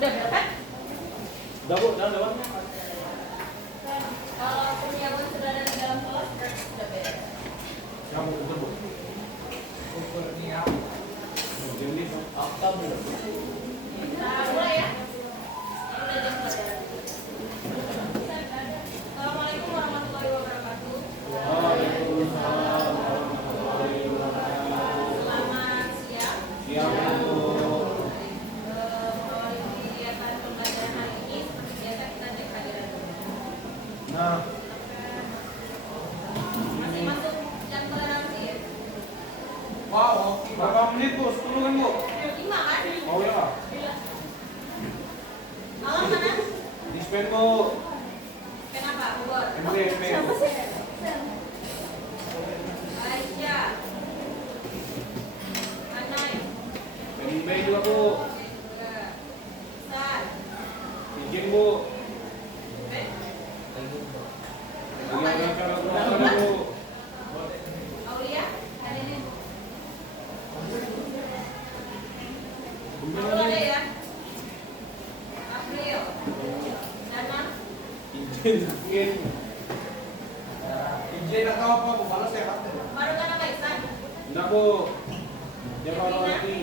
Udah beres kan? Udah Bu, udah lewat. Kalau Kurniawan sudah ada di dalam kelas, berarti sudah beres. Siapa ukur Bu? Kurniawan. Ini apa belum? Nah, mulai ya. Udah jam pelajaran. Assalamualaikum warahmatullahi wabarakatuh. Waalaikumsalam warahmatullahi wabarakatuh. Selamat siang. Siang Bu. Mengawali kegiatan pembelajaran hari ini, seperti biasa kita cek hadiran dulu. Nah, Masih masuk jam toleransi ya? Wow, berapa menit Bu? 10 kan Bu? 5 kan? Oh ya. Malam mana? Dispen Bu. Kenapa? Bogor. MDP. Aisyah. Anai. PMB juga Bu. Sar. Izin Bu. Ben. Lagi ada acara keluarga Bu. Aulia. Hadirin. Bener Aku ada nih. ya. April. Dana. Izin. izin atau apa? Bu, balas ya, Pak. Baru kan apa Iksan? Enggak Bu. Dia baru lagi.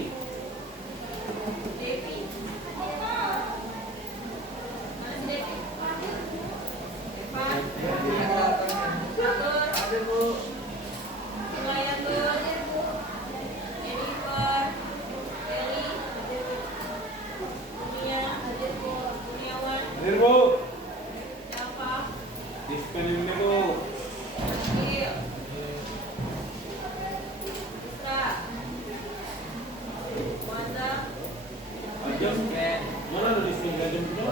Devi. Mana si Devi? Evan. Bagus. Ada Bu. Sulayatul. Jennifer. Eli. Dunia. Kurniawan. Hadir Bu. Siapa? Dispen ini Bu. Akil. Isra. Muazza. Ajam. Mana ada dispen Ajam juga?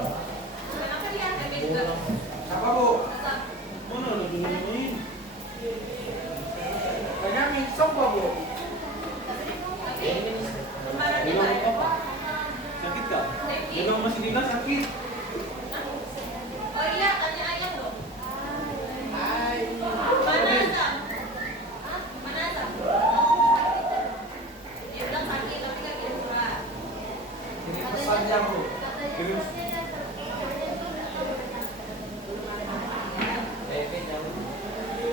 Kenapa dia ada juga? Siapa Bu? Asap. Mana ada dunia ini? Kayaknya mingsong kok Bu. Tapi kemarin Memang juga apa? Sakit kah? Memang masih dinas sakit. Oh iya, tanya ayah dong. Hai. Mana Asap? Mana Asap? Dia bilang sakit, tapi gak kirim surat. Ini pesannya Bu. Kirim.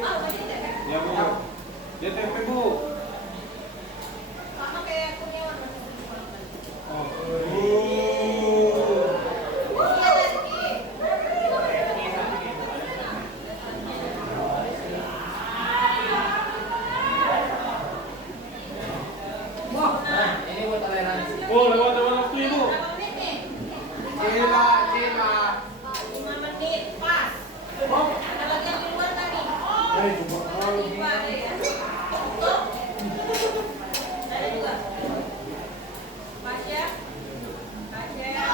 Ah, bukan ini deh. Ya Bu. Dia tempe Bu. Sama kayak Kurniawan masih sering bolak-balik. Oh. Iya, Rizky. Nah, ini buat toleransi. Oh, lewat waktu Ibu. Berapa menit nih? Cila, Cila. 5 menit, pas. Oh, Ada lagi yang di luar tadi. Ya Ibu. Tiba ada ya. Tuh. Ada juga. Pasya. Pasya.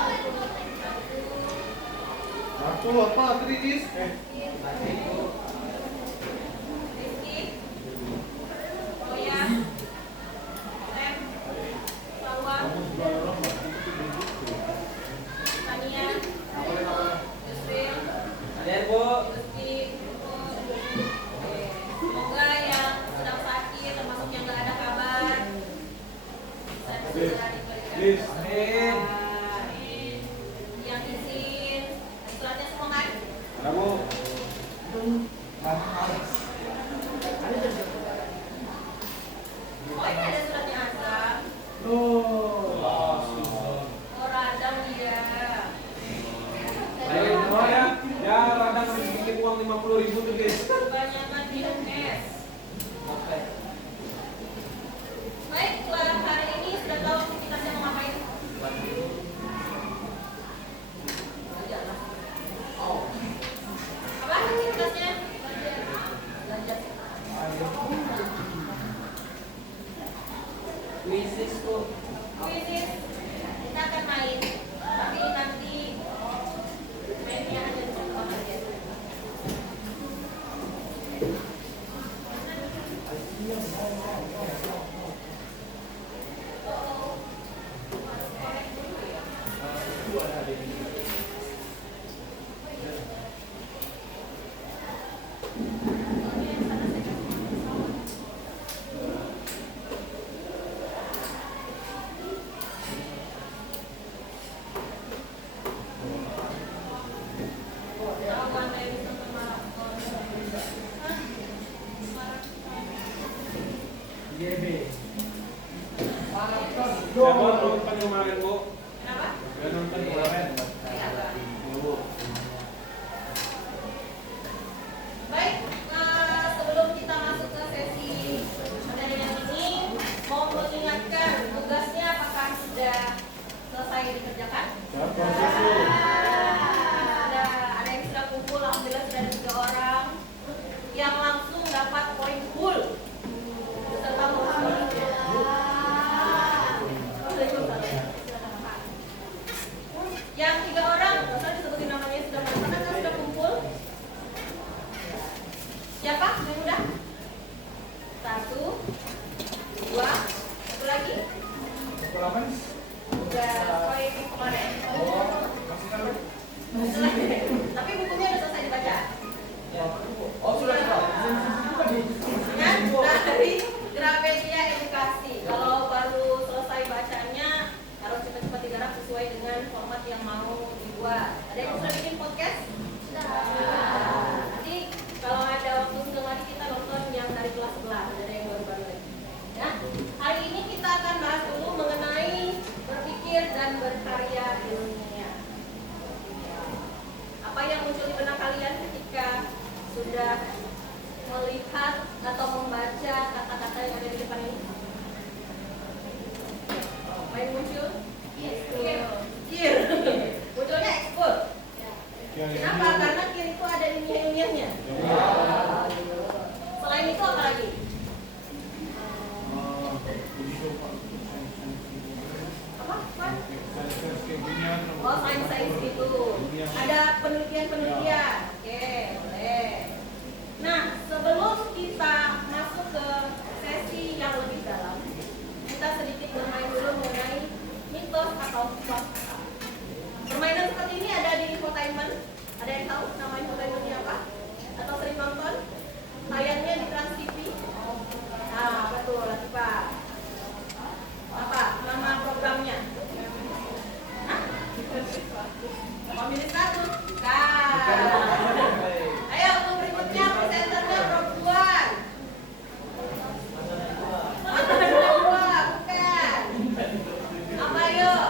Satu apa tadi Dis? Rizky. Oya. Tem. Salwa. Tania. Yusril. ada Bu. Rizky. Semoga yang sedang sakit, termasuk yang nggak ada kabar, bisa segera diberikan. Dis. Amin. Amin. Yang izin, suratnya semua kan? Ada Bu. Oh ini ada suratnya Azam. Oh. Oh radang dia. Oh ya, ya radang sedikit uang 50.000 tuh Dis. Kebanyakan minum es. Baiklah, hari ini sudah tahu aktivitasnya mau ngapain? Jalan. Apa aktivitasnya? Belajar. Kuisis Bu. Kuisis. Kita akan main, tapi nanti mainnya ada di contoh aja. Siapa nonton kemarin, Bu? Kenapa? Saya nonton kemarin. Iya, Bang. Bu. Baik, sebelum kita masuk ke sesi materi yang ini, mau mengingatkan tugasnya apakah sudah selesai dikerjakan? Ada yang sudah kumpul, alhamdulillah sudah ada 3 orang yang langsung dapat poin full beserta menghafal. Yang 3 orang, bisa disebutin namanya sudah mana kan sudah kumpul? Siapa? Yang udah? 1, 2, satu lagi? Udah poin kemarin. Tapi bukunya udah selesai dibaca. Oh, sudah. Ingat dari Gramedia Edukasi. Kalau baru selesai bacanya harus cepat-cepat digarap sesuai dengan format yang mau dibuat. Ada yang sudah bikin podcast? Nanti kalau ada waktu senggang lagi kita nonton yang dari kelas sebelah. Ada yang baru-baru lagi. Ya. Hari ini kita akan bahas dulu mengenai berpikir dan berkarya di dunia. Apa yang muncul di benak kalian ketika sudah melihat atau membaca kata-kata yang ada di depan ini? Apa yang muncul? Kir. Munculnya ekspor. Kenapa? Karena kir itu ada ilmiah-ilmiahnya. Selain itu apa lagi? Apa? Oh, sains-sains gitu. Ada penelitian-penelitian. Oke, boleh. Nah, sebelum kita masuk ke sesi yang lebih dalam, kita sedikit bermain dulu mengenai mitos atau fakta. Permainan seperti ini ada di infotainment. Ada yang tahu nama infotainmentnya apa? Atau sering nonton? Tayangnya di Trans TV. Nah, betul, Pak. Apa nama programnya? Hah? Administrator. Ayo untuk berikutnya presenternya perempuan. Bukan. Apa yuk?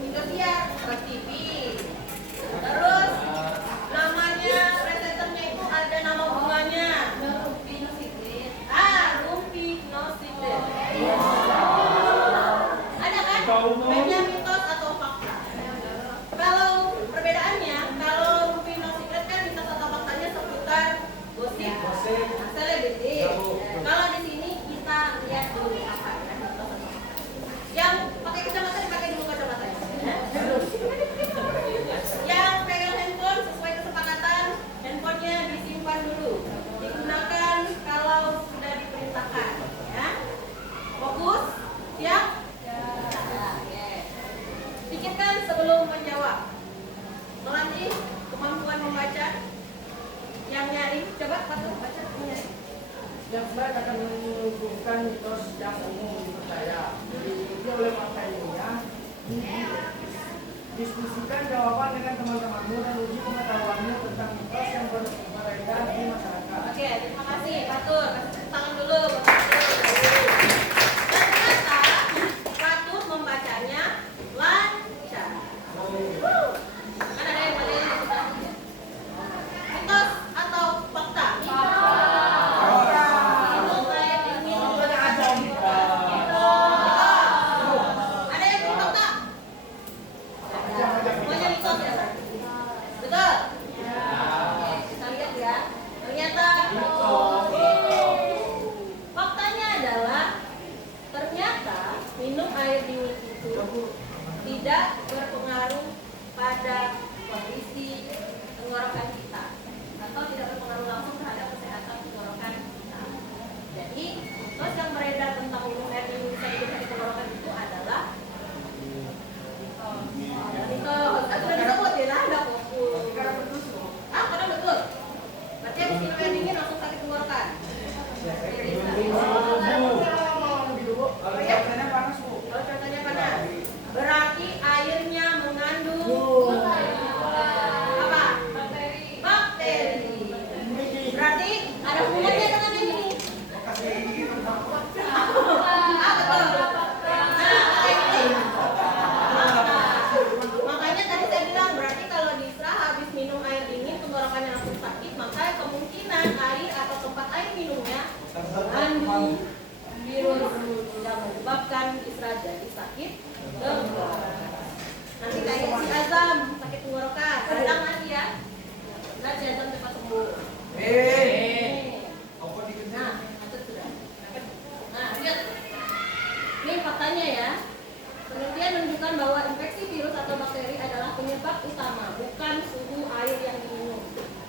Indosiar, Trans TV. Terus namanya presenternya itu ada nama bunganya. Rumpi Nosidet. Rumpi Nosidet. Ada kan? Baiknya mitos atau fakta. Kalau perbedaannya, kalau Rumpi Nosidet kan mitos atau faktanya seputar gosip, selebriti. Kalau di sini kita lihat dulu apa ya mitos atau fakta. Yang pakai kacamata dipakai dulu kacamatanya. Yang pegang handphone sesuai kesepakatan, handphonenya disimpan dulu. Digunakan kalau sudah diperintahkan. Ya. Fokus, siap? Oke. Pikirkan sebelum menjawab. Melatih kemampuan membaca. Yang nyari, coba Patuh baca. Yang baik akan menyuguhkan mitos yang umum dipercaya, diikuti oleh mata ilmiah. Diskusikan jawaban dengan teman-temanmu dan uji pengetahuanmu tentang mitos yang beredar di masyarakat. Oke, terima kasih Patuh. Kasih tepuk tangan dulu. Dan ternyata Patuh membacanya lancar. Kan ada yang bacanya sudah. Mitos atau fakta? Ada yang bilang fakta? Semuanya mitos ya? Betul? Oke, kita lihat ya. Ternyata faktanya adalah ternyata minum air dingin itu tidak berpengaruh pada kondisi tenggorokan kita atau tidak berpengaruh langsung terhadap kesehatan tenggorokan kita. Jadi mitos yang beredar tentang minum air dingin bisa bikin sakit tenggorokan itu adalah mitos. Sudah disebut ya, ada fokus. Karena betul. Berarti habis minum air dingin langsung sakit tenggorokan. Cuacanya panas, Bu. Kalau cuacanya panas, berarti airnya mengandung apa? Bakteri. Berarti ada hubungannya dengan ini. menyebabkan Isra jadi sakit tenggorokan. Nanti kayak si Azam sakit tenggorokan, kadang lagi ya. Nah, si Azam cepat sembuh. Nah, macet sudah. Nah, lihat. Ini faktanya ya. Penelitian menunjukkan bahwa infeksi virus atau bakteri adalah penyebab utama, bukan suhu air yang diminum.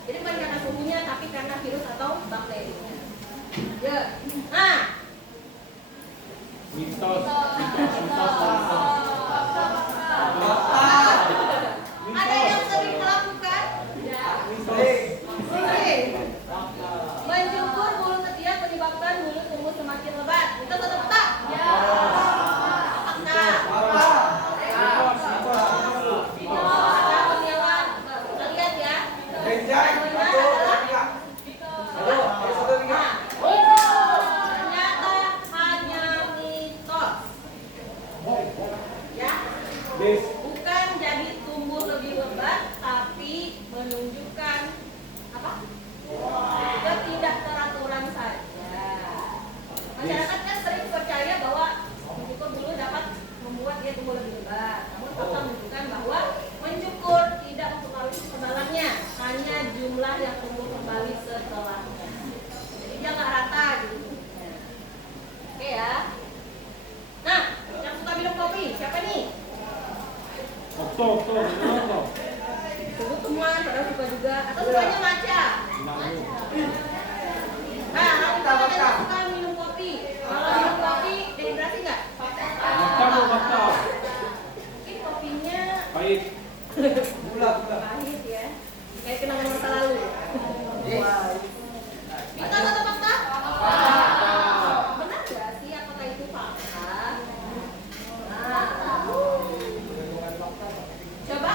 Jadi bukan karena suhunya, tapi karena virus atau bakterinya. Ya. Nah, Mitos. ada yang sering melakukan? Sering. Mencukur bulu ketiak menyebabkan bulu tumbuh semakin lebat. Kita tetap tak? Bukan jadi tumbuh lebih lebat, tapi menunjukkan apa? Ketidakteraturan saja. Masyarakat kan sering percaya bahwa mencukur bulu dapat membuat dia tumbuh lebih lebat. Namun fakta menunjukkan bahwa mencukur tidak mempengaruhi kekebalannya, hanya jumlah yang tumbuh kembali setelahnya. Jadi dia nggak rata gitu. Oke ya. Nah, yang suka minum kopi siapa nih? Okto. Sebut temuan, padahal suka juga. Atau sukanya matcha? Nah, kita suka minum kopi. Kalau minum kopi, dehidrasi nggak? Mungkin kopinya Pahit. pahit ya. Kayak kenangan masa lalu. Kita satu fakta? Benar nggak sih? Apakah itu fakta? Nah, coba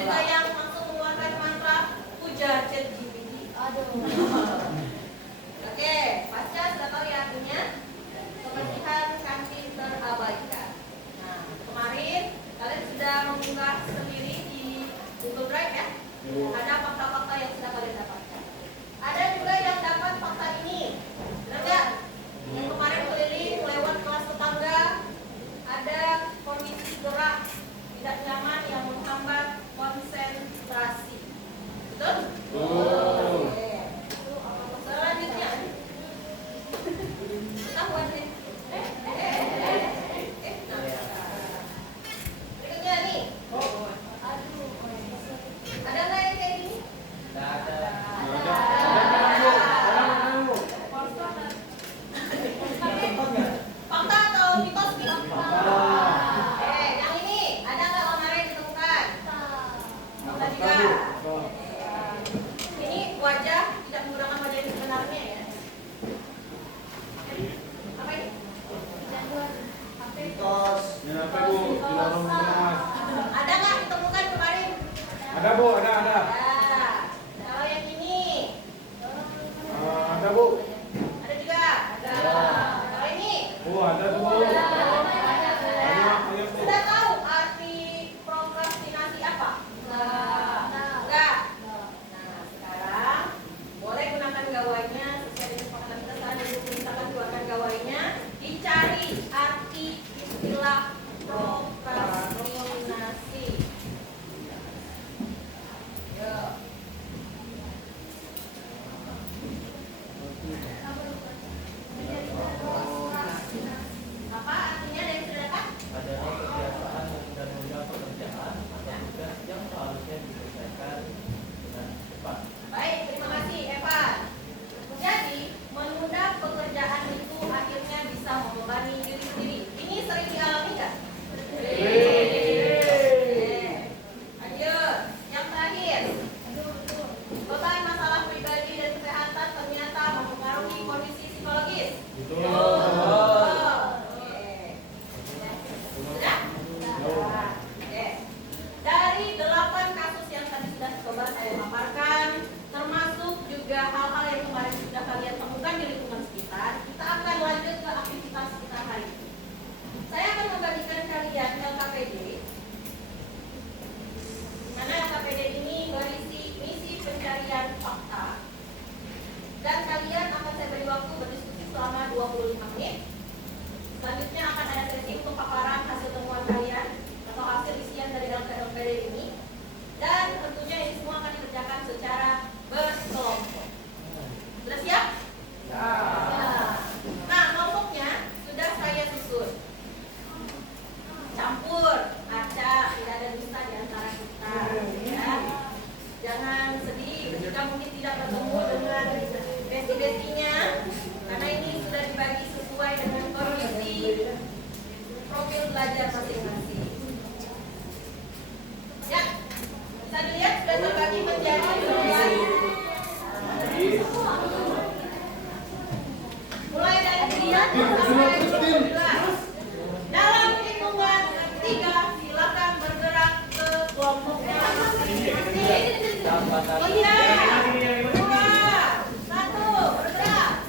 juga yang langsung mengeluarkan mantra puja ChatGPT. Aduh. Oke, pasca sudah tahu ya artinya kebersihan kantin terabaikan. Nah, kemarin kalian sudah mengunggah sendiri di Google Drive ya. Ada fakta-fakta yang sudah kalian dapatkan. Ada juga yang dapat fakta ini, benar nggak? Yang kemarin keliling lewat kelas tetangga, ada kondisi gerak tidak nyaman yang menghambat konsentrasi. Betul? Oke. Selanjutnya, ketahuan nih. Nah, berikutnya nih, ada nggak yang kayak gini? Fakta atau mitos nih? Yang ini ada nggak kemarin ditemukan? Fakta juga. Ini wajah tidak menggunakan wajah yang sebenarnya ya. Apa ini? Mitos. Ini apa Bu? Di lorong kemas. Ada nggak ditemukan kemarin? Ada Bu, ada. Ya. Kalau yang ini, Ada Bu. ada juga. Ada. Kalau ini, Bu, ada tuh Bu. Banyak Bu. sudah tahu arti prokrastinasi apa? Enggak. Nah, sekarang boleh gunakan gawainya sesuai dengan kesepakatan kita saat misalkan keluarkan gawainya, dicari arti istilah prokrastinasi. Yo. Apa artinya dari sudah dapat? Adanya kebiasaan menunda-nunda pekerjaan atau tugas yang seharusnya diselesaikan dengan cepat. Baik, terima kasih Evan. Jadi, menunda pekerjaan itu akhirnya bisa membebani diri sendiri. Ini sering dialami nggak? Lanjut, yang terakhir. Beban masalah pribadi dan kesehatan ternyata mempengaruhi kondisi psikologis. Betul. Oke. Sudah? Oke. Dari 8 kasus yang tadi sudah coba saya paparkan, termasuk juga hal-hal yang kemarin sudah kalian temukan di lingkungan sekitar, kita akan lanjut ke aktivitas kita hari ini. Saya akan membagikan kalian LKPD, di mana LKPD ini berisi misi pencarian fakta, dan kalian akan saya beri waktu berdiskusi selama 25 menit. Selanjutnya akan ada sesi untuk paparan hasil temuan kalian atau hasil isian dari LKPD ini, dan tentunya ini semua akan dikerjakan secara berkelompok. Sudah siap? Ya. Nah, kelompoknya sudah saya susun. Campur, acak, tidak ada dusta di antara kita. Ya. Jangan sedih ketika mungkin tidak bertemu dengan besti-bestinya, karena ini sudah dibagi sesuai dengan kondisi profil belajar masing-masing. Ya, bisa dilihat sudah terbagi menjadi 2. Mulai dari 9 sampai 12. Dalam hitungan 3, silakan bergerak ke kelompoknya masing-masing. Oh iya. 2, 1, bergerak.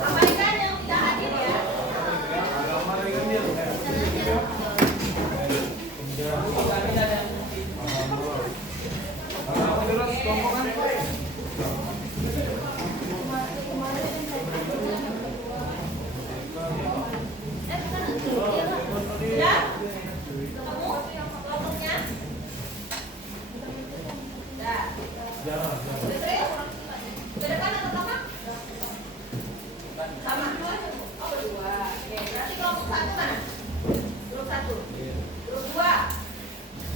Abaikan yang tidak hadir ya. Ya? Ketemu kelompoknya? Ya. Betul? Ke depan atau belakang? Sama. Oh, berdua. Oke, berarti kelompok 1 mana? Grup 1. Grup 2.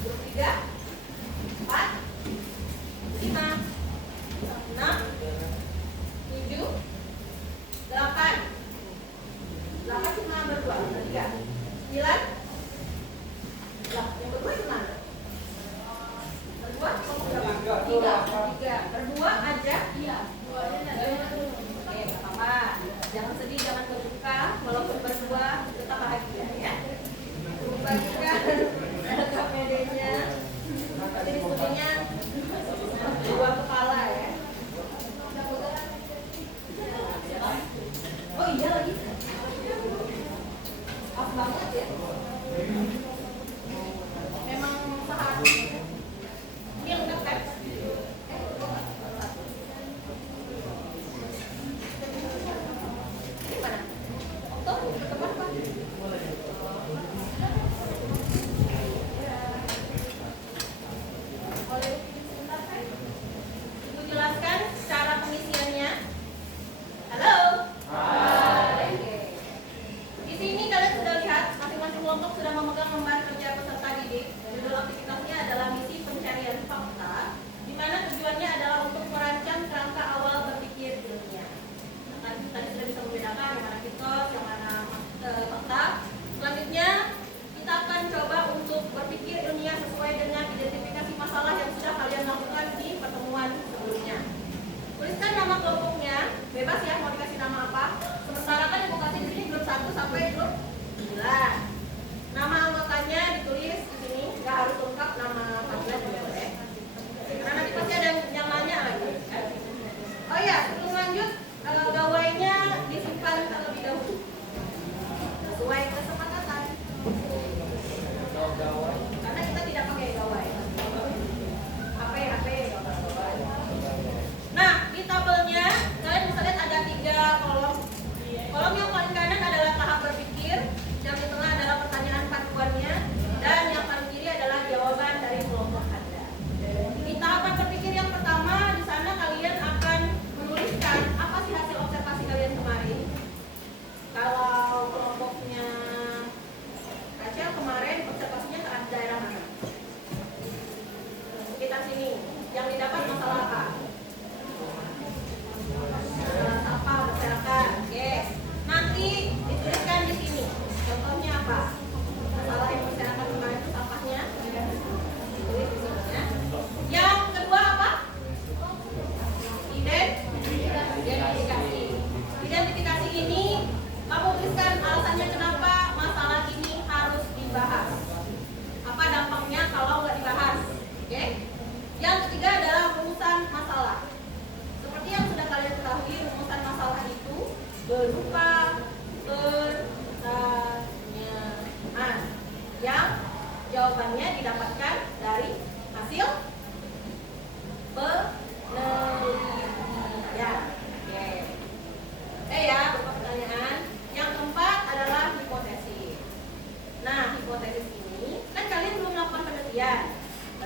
Grup 3. 4. 5. 6. 7. 8. 8 cuma berdua, 3. 9. Lah, yang berdua itu mana?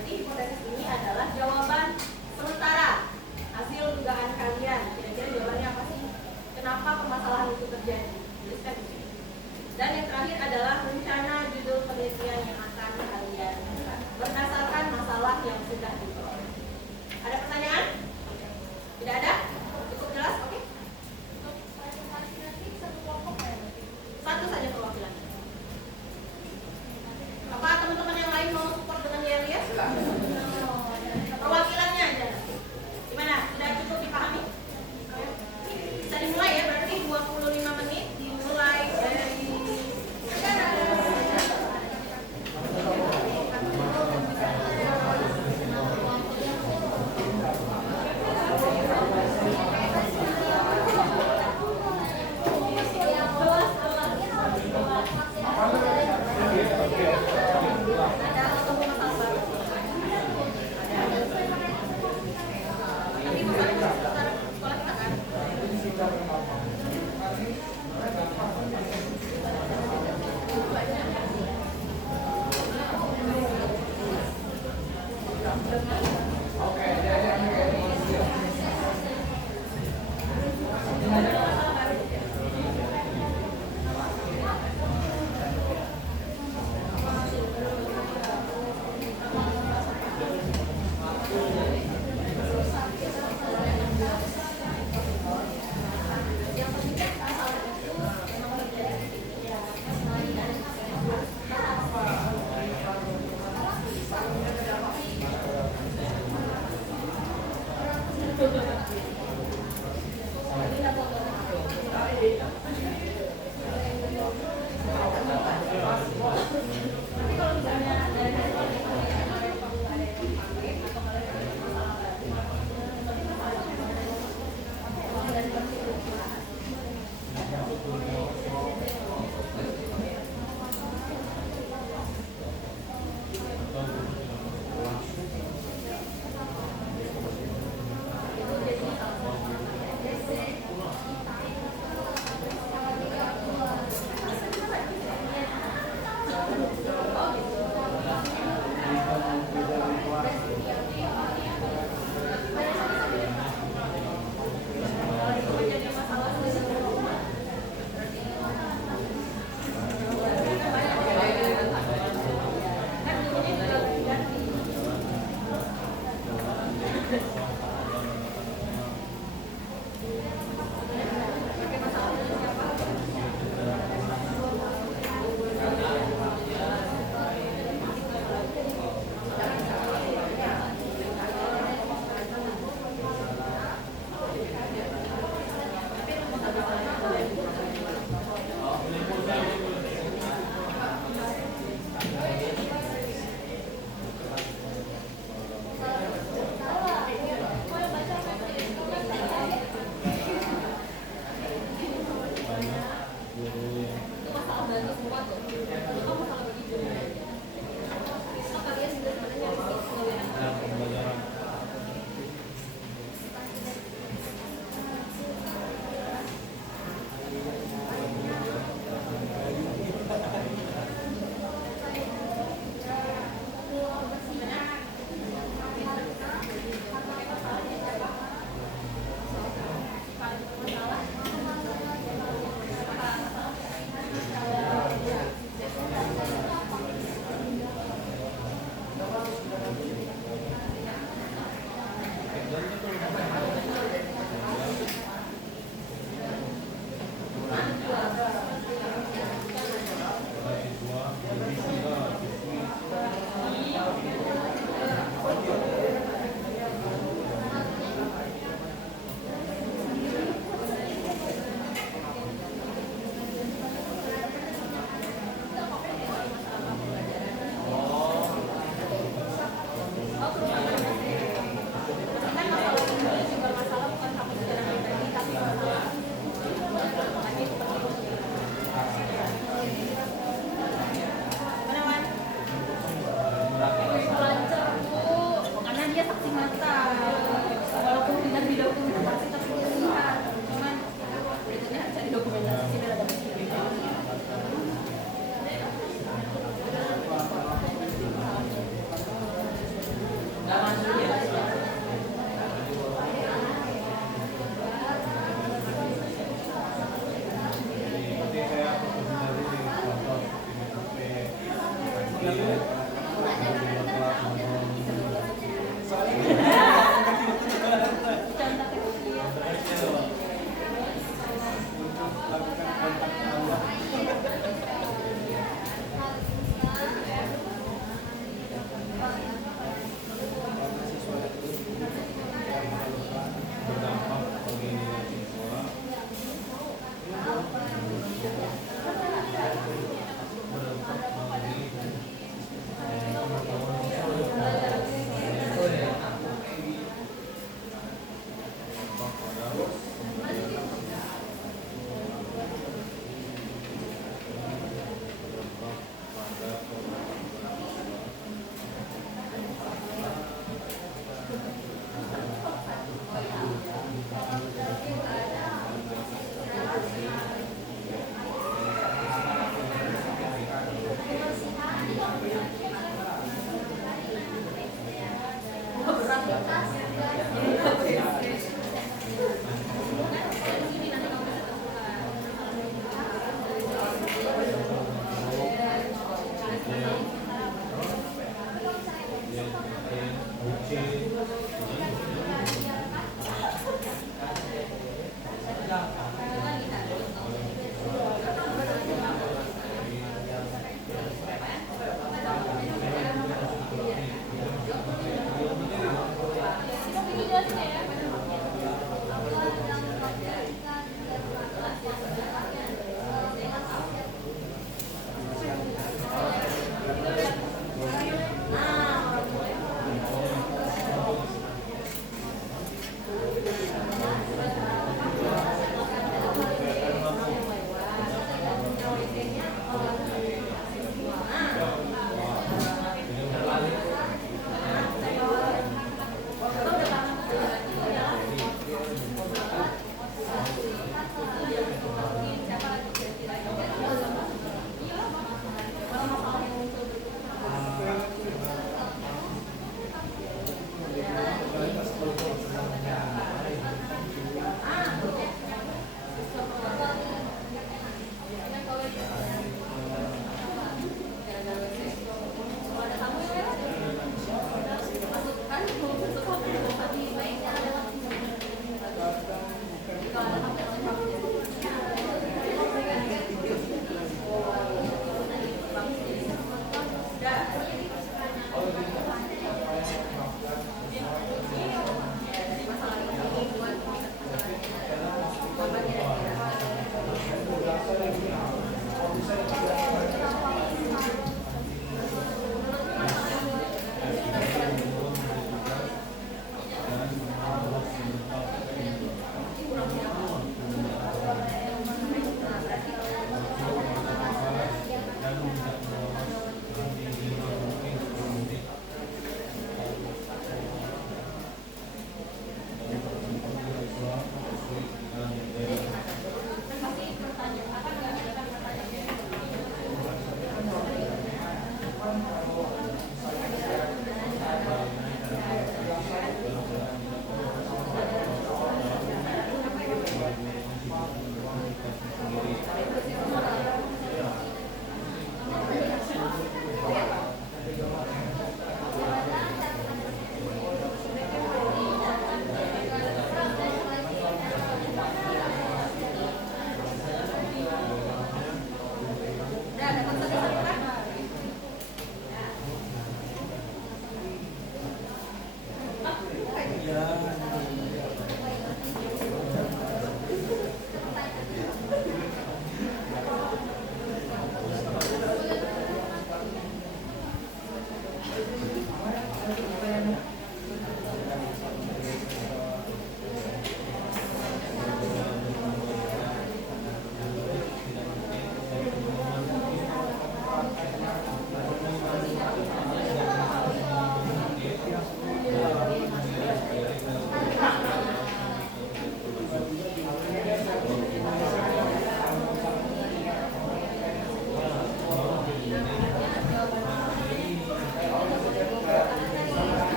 Berarti hipotesis ini adalah jawaban sementara hasil dugaan kalian. Kira-kira jawabannya apa sih? Kenapa permasalahan itu terjadi? Tuliskan di sini. Dan yang terakhir adalah rencana judul penelitian yang akan kalian buat berdasarkan masalah yang sudah diperoleh. Ada pertanyaan? Tidak ada? Cukup jelas? Oke? Satu saja perwakilan. Apa teman-teman yang lain mau support dengan Yelia? Perwakilannya aja. Gimana? Sudah cukup dipahami? Bisa dimulai ya, berarti 25 menit dimulai dari Nggak masuk ya. Nanti saya presentasi di contoh ini sampai berdampak bagi siswa.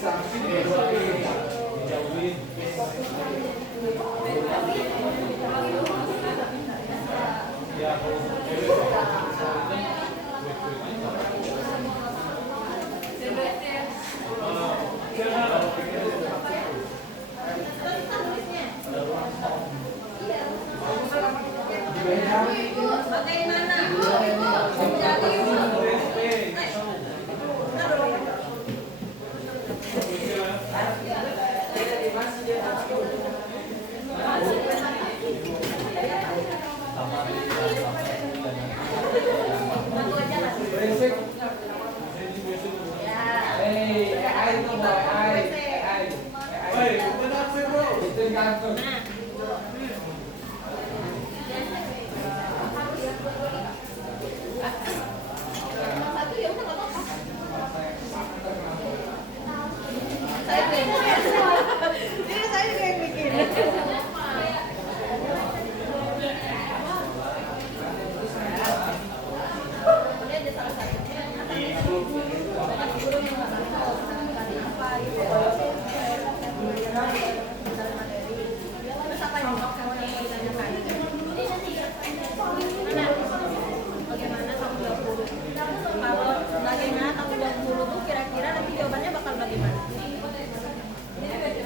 dijauhin. Ya kalau untuk cewek Bagaimana? Menjadi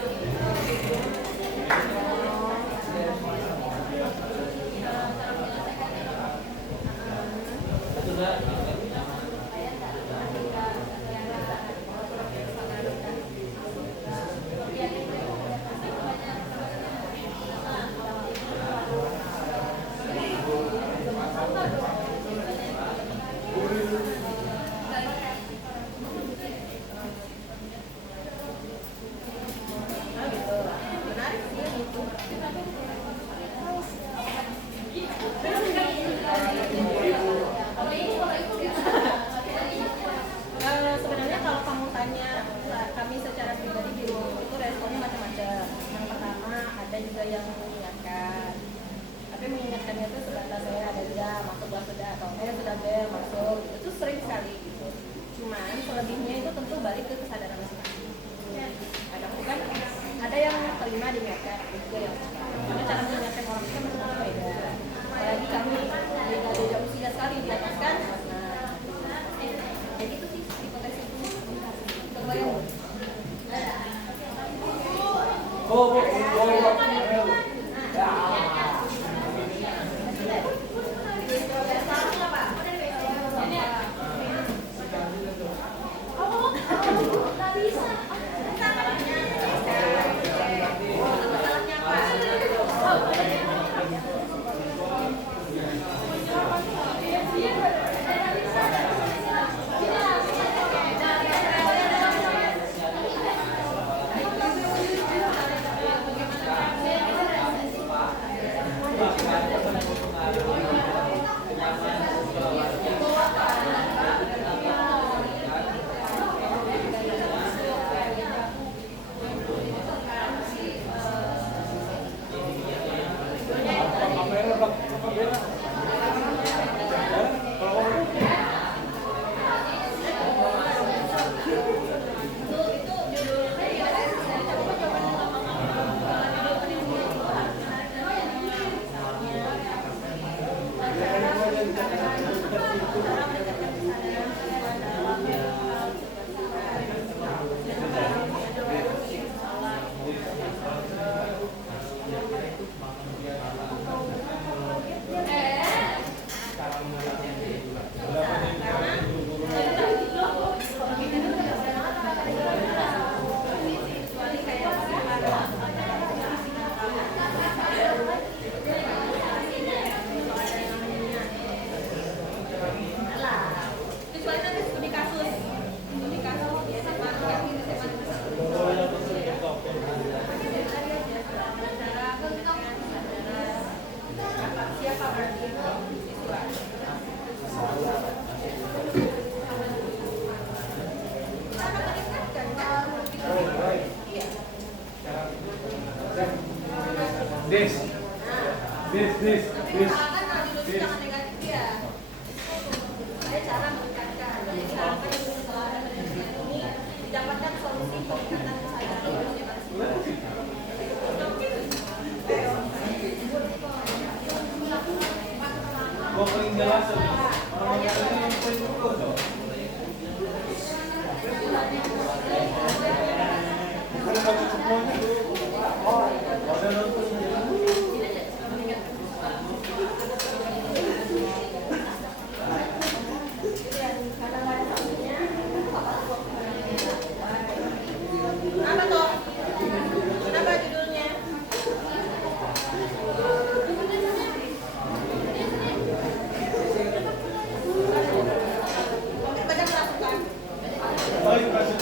sebenarnya kalau kamu tanya kami secara pribadi di ruang itu responnya macam-macam. Yang pertama ada juga yang mengingatkan, tapi mengingatkannya itu sebatas saya ada jam masuk kelas sudah atau sudah bel masuk, itu sering sekali gitu. Cuman selebihnya itu tentu balik ke kesadaran masing-masing. Ada yang terima diingatkan, ada juga yang karena cara mengingatkan orang itu masing-masing beda. Apalagi kami beda usia sekali diataskan. Jadi itu sih hipotesis itu. Kebayang. This. Jangan negatif ya. Saya cara meningkatkan. Jadi apa yang ini didapatkan solusi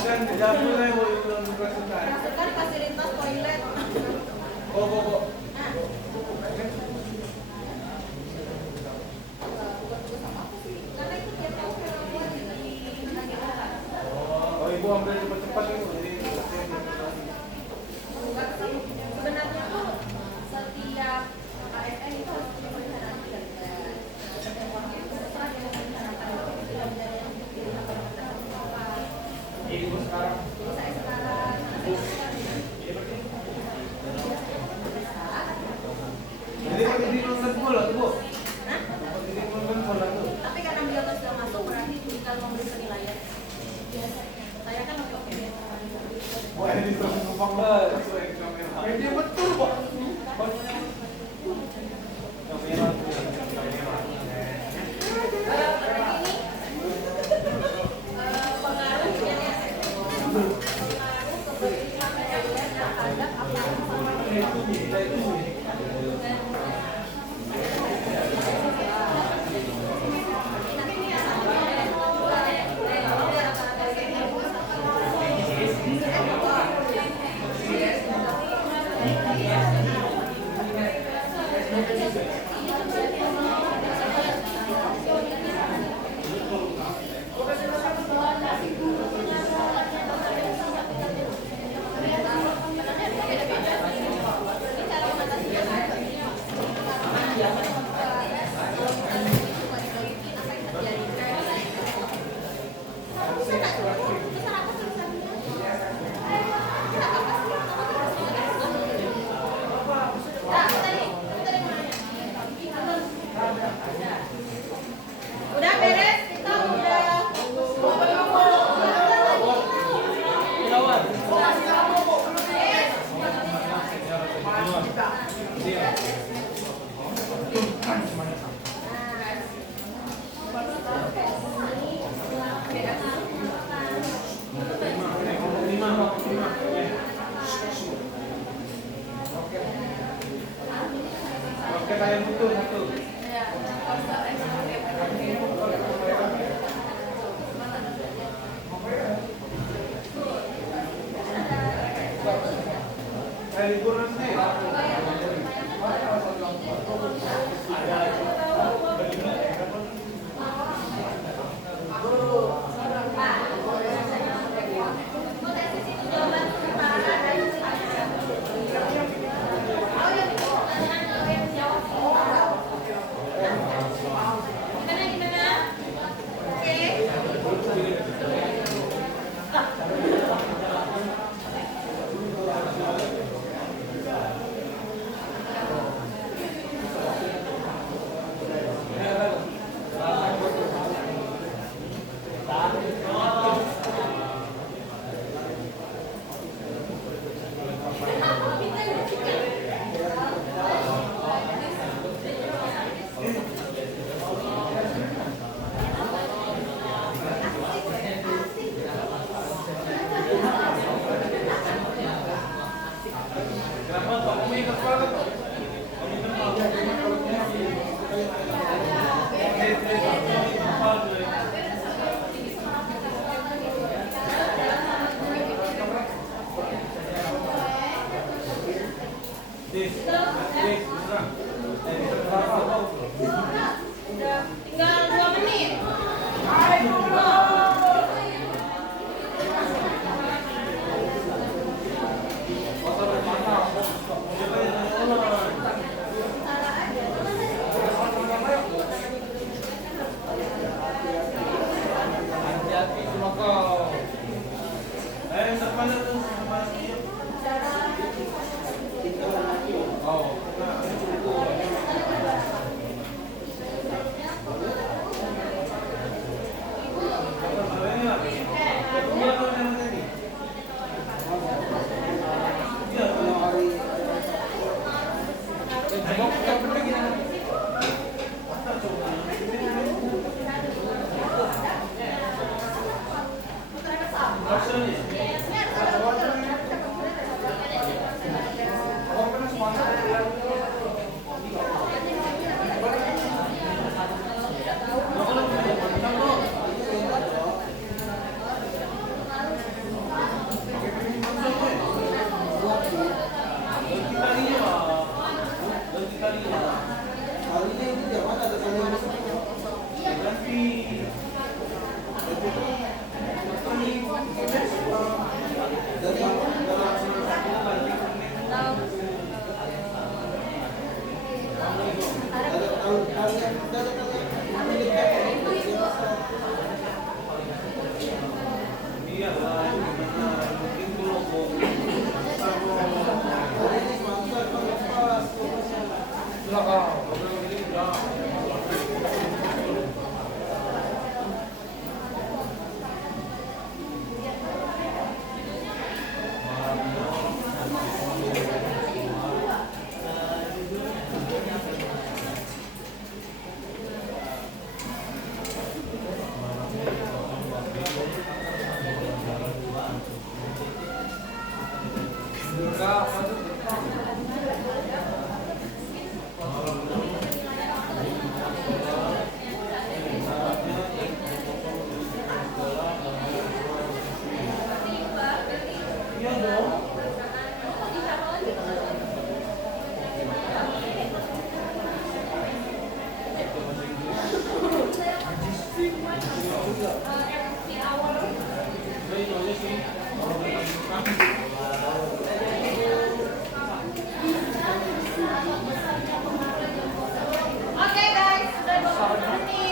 Bukan di dapur saya mau bilang dimasukkan. Masukkan fasilitas toilet. Kok. Nah. Karena itu dia tahu kemampuan di negara. Oh, ibu ambil cepat-cepat ibu. Jadi Enggak sih. Sebenarnya tuh setiap ASN itu harus punya peliharaan jaga. Setiap orang itu terserah dia mau meliharakan itu tidak menjadi yang dipilih atau apa. Jadi ibu sekarang. Jadi saya sekarang Jadi pakai di nonton bola tuh bu. Hah? Pakai di nonton bola tuh. Tapi karena beliau tuh sudah masuk berarti tinggal memberi penilaian. Saya kan oke. Wah ini tuh numpang banget sesuai kamera. Ini betul bu. Kamera tuh. Udah beres, kita udah Oke, kalian butuh satu. Libur nanti. Udah tinggal 2 menit. Hati-hati sama kau. Depan itu sama oh, Oke guys, sudah 20 menit.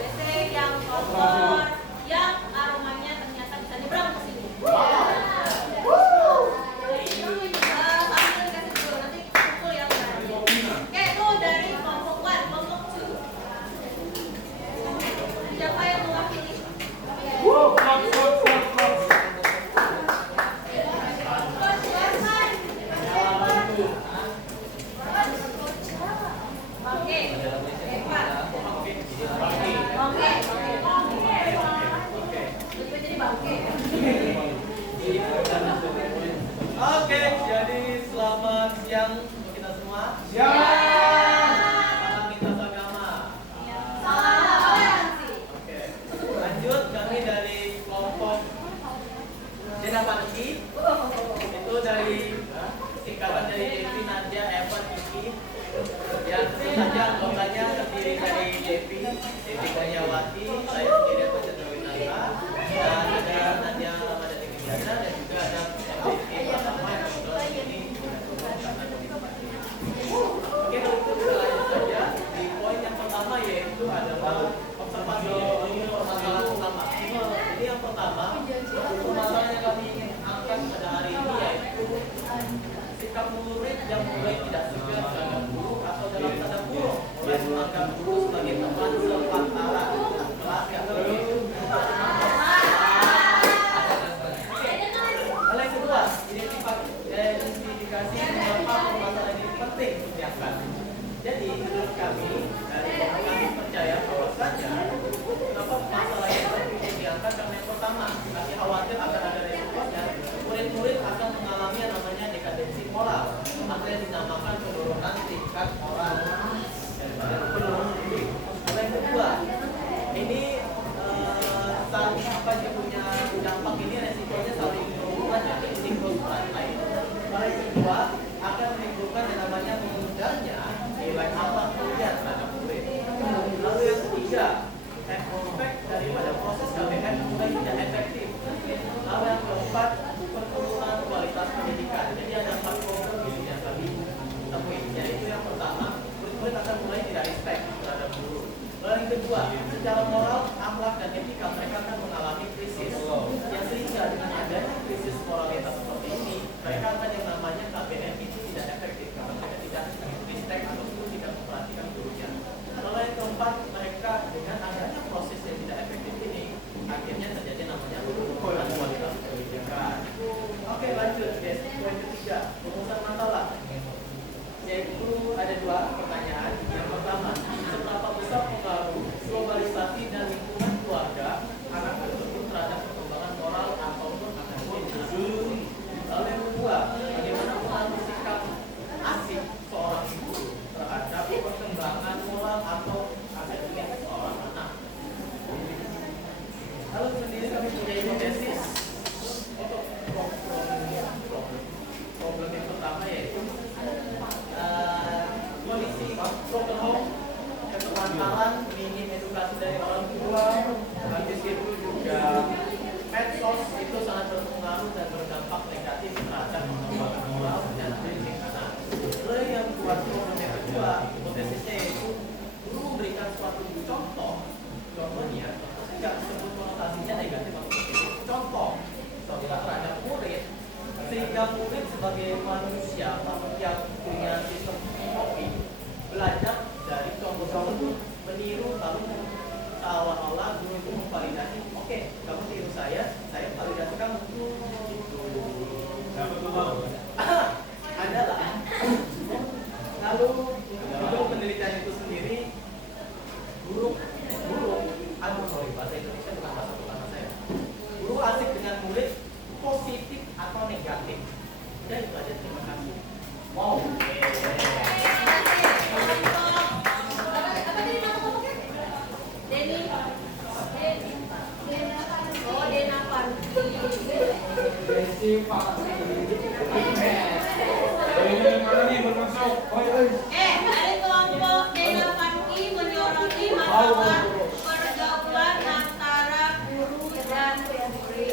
WC yang aromanya ternyata bisa nyebrang apa dia punya dampak ini resikonya saling berhubungan ya, siklus lain. Kalau yang kedua akan menimbulkan yang namanya memudahnya nilai amal kuliah terhadap murid. Lalu yang ketiga, efek daripada proses KBM mulai tidak efektif. Lalu yang keempat, penurunan kualitas pendidikan. Jadi ada 4 problem gitu yang tadi temuin. Yaitu yang pertama, murid-murid akan mulai tidak respect terhadap guru. Lalu yang kedua, secara moral, akhlak dan etika mereka akan mengalami krisis. Yang sehingga dengan adanya krisis moralitas seperti ini, mereka akan yang namanya KBM itu tidak efektif karena mereka tidak respect ataupun tidak memperhatikan gurunya. Lalu yang keempat, mereka dengan adanya proses yang tidak efektif ini, akhirnya terjadi namanya penurunan kualitas pendidikan. Oke, lanjut guys. Poin ketiga, rumusan masalah. Yaitu ada 2 pertanyaan. Yang pertama, seberapa besar pengaruh globalisasi dan lingkungan keluarga anak tersebut terhadap perkembangan moral ataupun akademik anak tersebut? Lalu yang kedua, bagaimana pengaruh sikap asik seorang ibu terhadap perkembangan moral atau akademik seorang anak? Lalu sendiri kami punya hipotesis untuk problem yang pertama yaitu kondisi broken home, keterlantaran, minim edukasi dari orang tua, habis itu juga medsos itu sangat berpengaruh dan berdampak negatif terhadap perkembangan moral dan akademik anak. Lalu yang buat problem yang kedua, hipotesisnya yaitu guru memberikan suatu contoh, contohnya tidak disebut konotasinya negatif atau positif. Contoh, terhadap murid, sehingga murid sebagai manusia makhluk yang punya sistem kopi belajar dari contoh tersebut, meniru lalu seolah-olah guru itu memvalidasi, oke, kamu tiru saya validasi kamu gitu. Adalah lalu untuk penelitian itu sendiri guru bahasa Indonesia bukan bahasa utama saya. Guru asik dengan murid positif atau negatif. Udah itu aja, terima kasih. Wow. Dari kelompok Dena Panki menyoroti masalah pergaulan antara guru dan murid.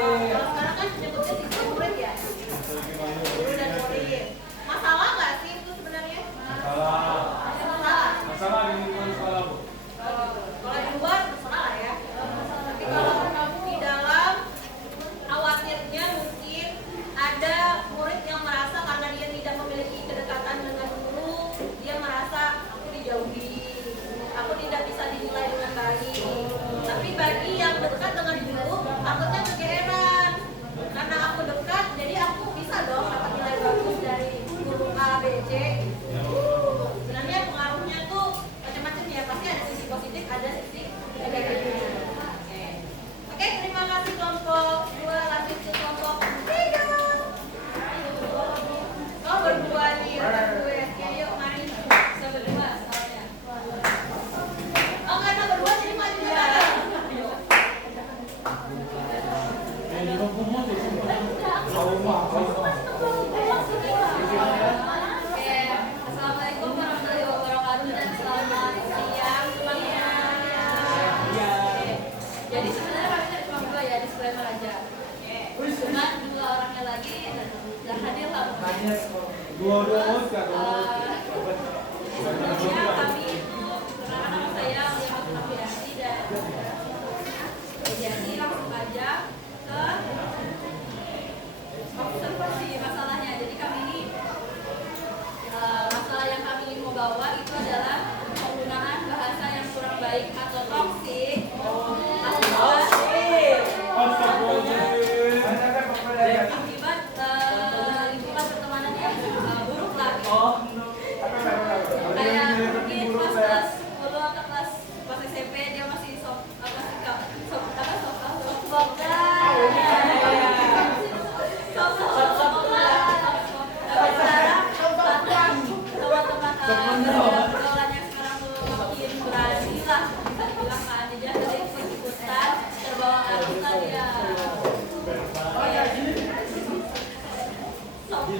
Kalau sekarang kan nyebutnya siswa murid ya, guru dan murid. Masalah nggak sih itu sebenarnya? Masalah di lingkungan sekolah, Bu. Kalau di luar terserah lah ya. Tapi kalau di dalam, khawatirnya mungkin ada murid yang merasa karena dia tidak memiliki kedekatan dengan guru, dia merasa aku dijauhi, aku tidak bisa dinilai dengan baik. Tapi bagi yang dekat dengan guru, takutnya kegeeran. Karena aku dekat, jadi aku bisa dong dapat nilai bagus dari guru A, B, C. Sebenarnya pengaruhnya tuh macam-macam ya, pasti ada sisi positif, ada sisi negatifnya. Oke, terima kasih kelompok 2, lanjut ke kelompok 3. Oh, berdua nih, udah gue. Oke, yuk mari. Bisa berdua soalnya. Oh, karena berdua jadi maju juga. Oke, assalamualaikum warahmatullahi wabarakatuh dan selamat siang semuanya. Jadi sebenarnya kami tadi cuma 2 ya, disclaimer aja. Cuma 2 orangnya lagi dan hadir lah. Sebenarnya kami itu perkenalkan nama saya Ulia Mafiasi dan jadi langsung aja ke observasi masalahnya. Jadi kami ini masalah yang kami ingin mau bawa itu adalah penggunaan bahasa yang kurang baik atau toksik. Akibat lingkungan pertemanan yang buruk lah. Kayak mungkin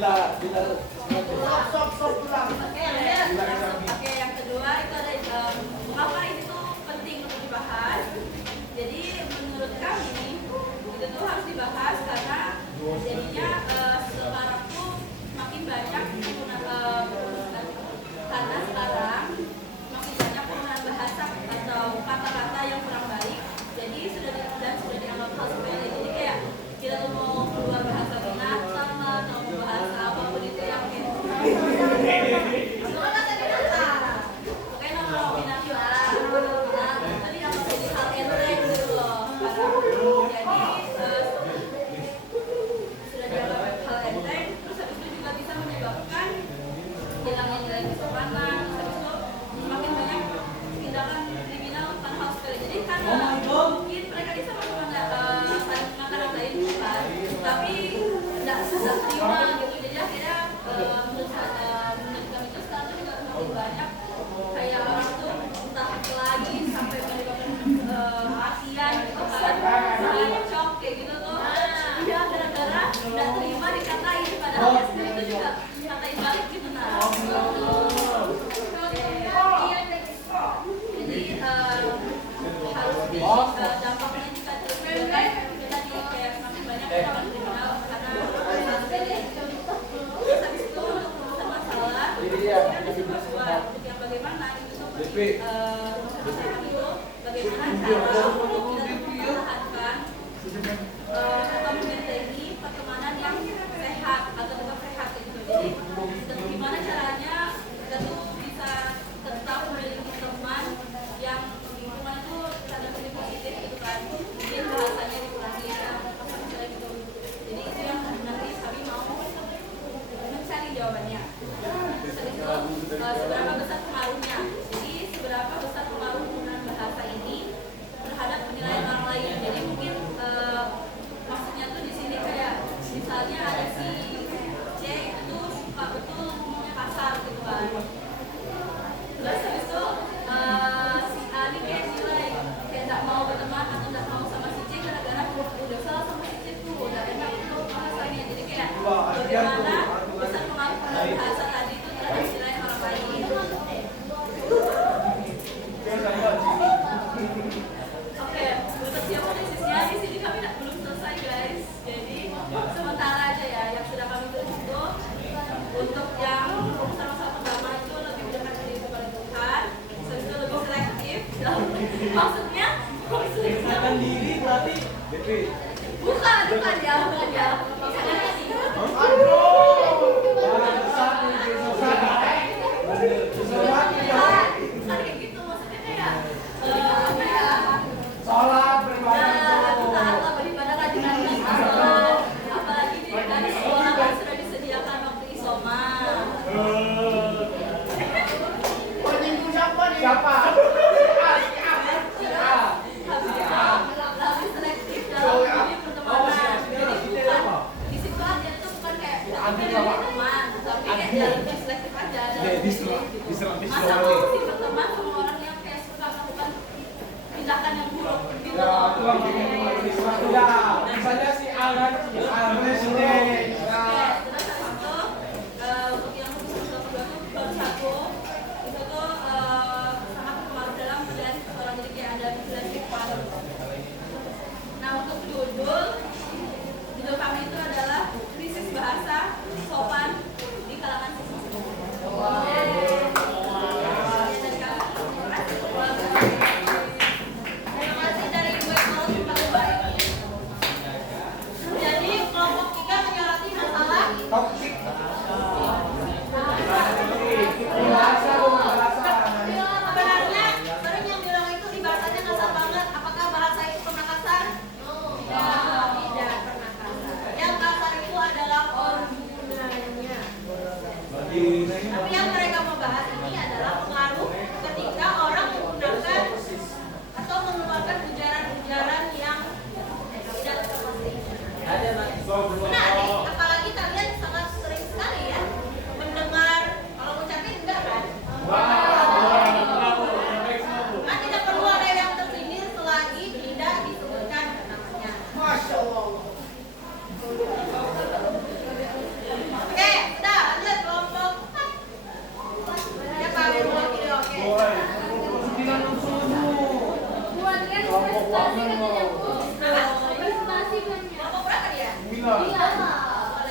Sok pulang. Oke, yang kedua itu ada mengapa ini tuh penting untuk dibahas. Jadi menurut kami itu tuh harus dibahas karena jadinya sekarang tuh makin banyak karena sekarang makin banyak penggunaan bahasa atau kata-kata yang kurang baik. Jadi sudah dianggap hal sepele. Jadi kayak kita tuh mau keluar bahasa binatang lah, atau mau bahasa apapun itu yang tapi tidak susah terima gitu. Jadi akhirnya menurut kami itu sekarang tuh juga semakin banyak kayak orang tuh entah lagi sampai menyebabkan kematian gitu kan, cocok kayak gitu tuh. Iya, gara-gara tidak terima dikatain, padahal dia sendiri itu juga katain balik gitu. Nah, jadi harus dampaknya juga terus kayak semakin banyak orang kriminal karena terus habis itu untuk urusan masalah kita disuruh buat untuk yang bagaimana itu tuh masalah itu bagaimana cara untuk kita mempertahankan atau membentengi pertemanan yang sehat atau tetap sehat gitu. Jadi gimana caranya kita tuh bisa tetap memiliki teman yang lingkungan itu terhadap ini positif gitu kan, mungkin bahasanya dikurangi apa misalnya gitu. Jadi itu yang nanti kami mau mencari jawabannya. Terus itu seberapa besar pengaruhnya. Jadi seberapa besar pengaruh penggunaan bahasa ini terhadap penilaian orang lain. Jadi mungkin maksudnya tuh di sini kayak misalnya ada si C itu tuh suka betul ngomongnya kasar gitu kan. Terus habis itu si A ini kayak nilai kayak tidak mau berteman atau tidak mau sama si C gara-gara udah salah sama si C tuh udah enak itu bahasanya. Jadi kayak bagaimana besar pengaruh bahasa tadi itu terhadap nilai orang lain. Oke, untuk siapa posisinya di sini kami belum selesai guys. Jadi sementara aja ya yang sudah kami tulis itu untuk yang masalah pertama itu lebih dekat diri kepada Tuhan, itu lebih selektif. Maksudnya selektif diri berarti bukan ya. Kayak gitu maksudnya kayak apa ya? Sholat beribadah. Kita beribadah rajin-rajin sholat. Apalagi di sekolah kan sudah disediakan waktu isoman. Penyinggung siapa nih? Siapa? Lebih selektif dalam memilih pertemanan. Jadi bukan di situ aja itu bukan kayak pilih teman, tapi kayak lebih selektif aja. Masa mau sih berteman sama orang yang kayak suka melakukan tindakan yang buruk gitu. Ya, misalnya si Alan, presiden. Terus habis itu untuk yang khusus kedua tuh baru satu itu tuh sangat berpengaruh dalam penilaian seseorang. Jadi kayak ada nilai paling. Nah untuk judul kami itu adalah krisis bahasa sopan di kalangan siswa. Terima kasih dari Ibu Eko paling baik. Jadi kelompok 3 menyoroti Kelompok berapa dia? 9. Iya.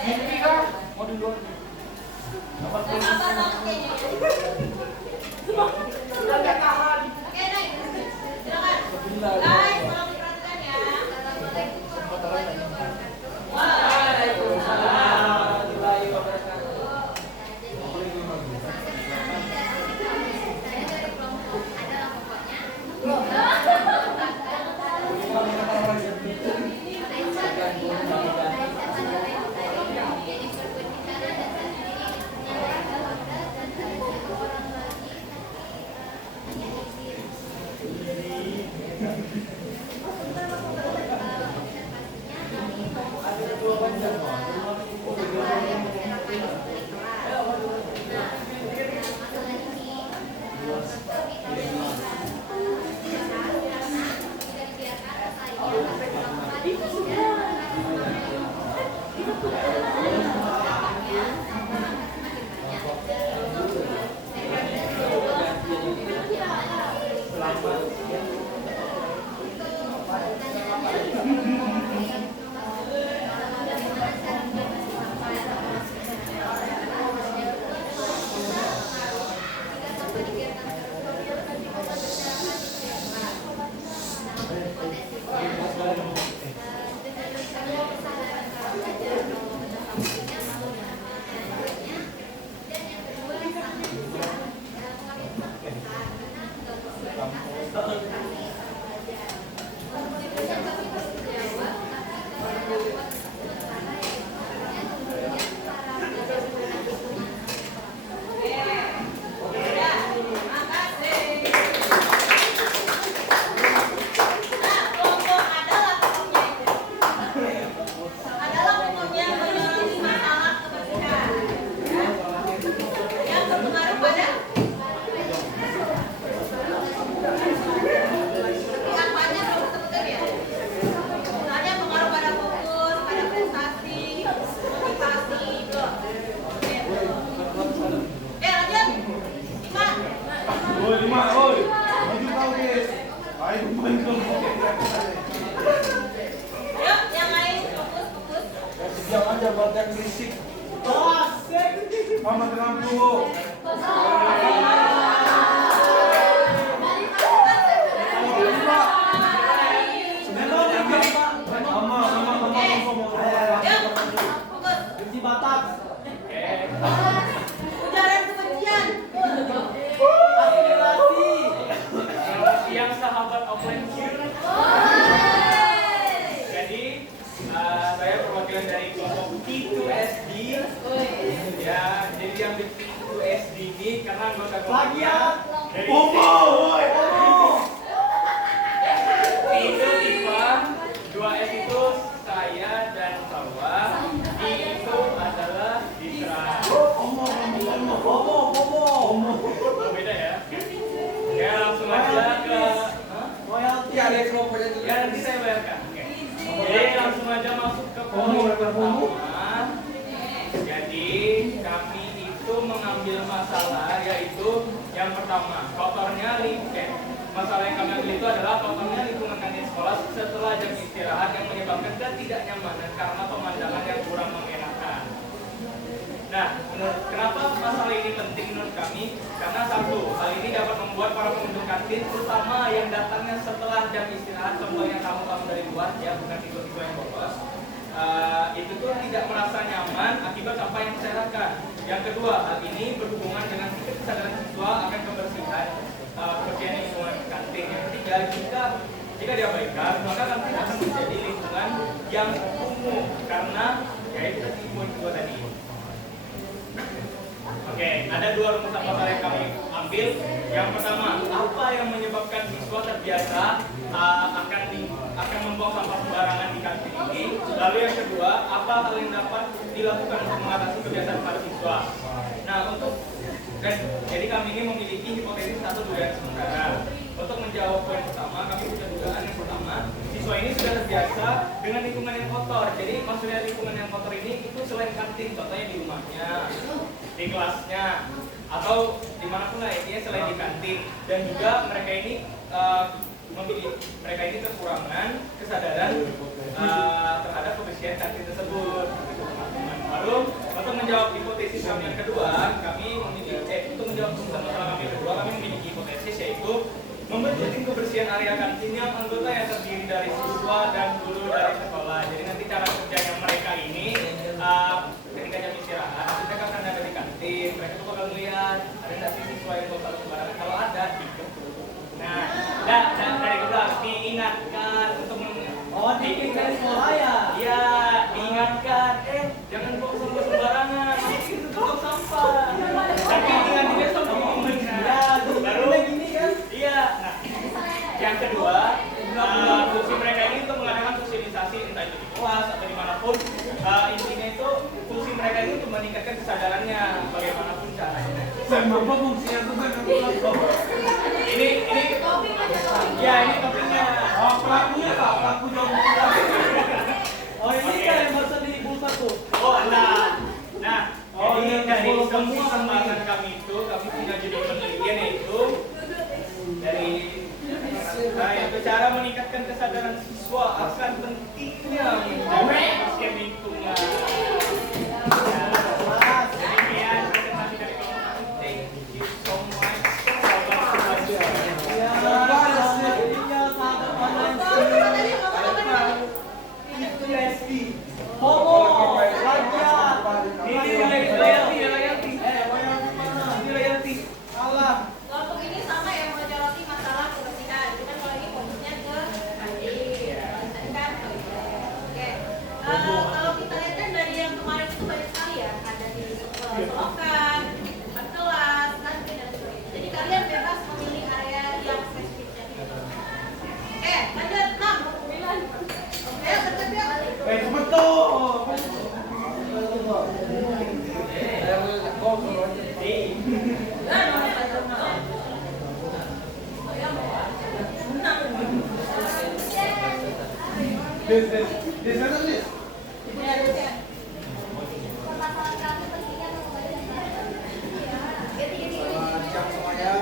Mimpi kah? Mau di luar. Dapat Gak apa-apa banget kayaknya ya. Sudah nggak kalah. Oke, naik. Silakan. Guys, tolong diperhatikan ya. Waalaikumsalam warahmatullahi wabarakatuh. mereka ini kekurangan kesadaran terhadap kebersihan kantin tersebut. Lalu untuk menjawab hipotesis kami yang kedua, untuk menjawab masalah kami yang kedua, kami memiliki hipotesis yaitu membentuk tim kebersihan area kantin yang anggota yang terdiri dari siswa dan guru dari sekolah. Jadi nanti cara kerjanya mereka ini ketika jam istirahat, nanti mereka akan ada di kantin, mereka tuh bakal melihat ada nggak sih siswa yang bawa sembarangan. Kalau ada, nah, dari kelas diingatkan untuk Dari sekolah ya? Iya, diingatkan, jangan buang sampah sembarangan, itu tutup sampah. Tapi ingat besok baru gini kan? iya. Nah, yang kedua, fungsi mereka ini untuk mengadakan sosialisasi entah itu di kelas atau dimanapun. Intinya itu fungsi mereka ini untuk meningkatkan kesadarannya bagaimanapun caranya. Apa fungsinya tuh kan? Ini ya ini topiknya. Oh, pelakunya Pak, pelaku dong. Oh ini kan yang barusan di pulsa tuh. Oh, nah, jadi dari semua semua pembahasan kami itu, kami punya judul penelitian yaitu yaitu cara meningkatkan kesadaran siswa akan pentingnya menjaga kebersihan lingkungan. Demikian presentasi dari kelompok. Thank you so much. Kelompok ini sama ya menyoroti masalah kebersihan. Cuman kalau ini fokusnya ke kantin. Tadi kan oke. Kalau kita lihat kan dari yang kemarin itu banyak sekali ya. Ada di selokan, depan kelas, kantin dan sebagainya. Jadi kalian bebas memilih area yang spesifiknya. Oke, lanjut 6. Ayo bertemu. Cepet tuh. Di sana nih. Selamat siang semuanya.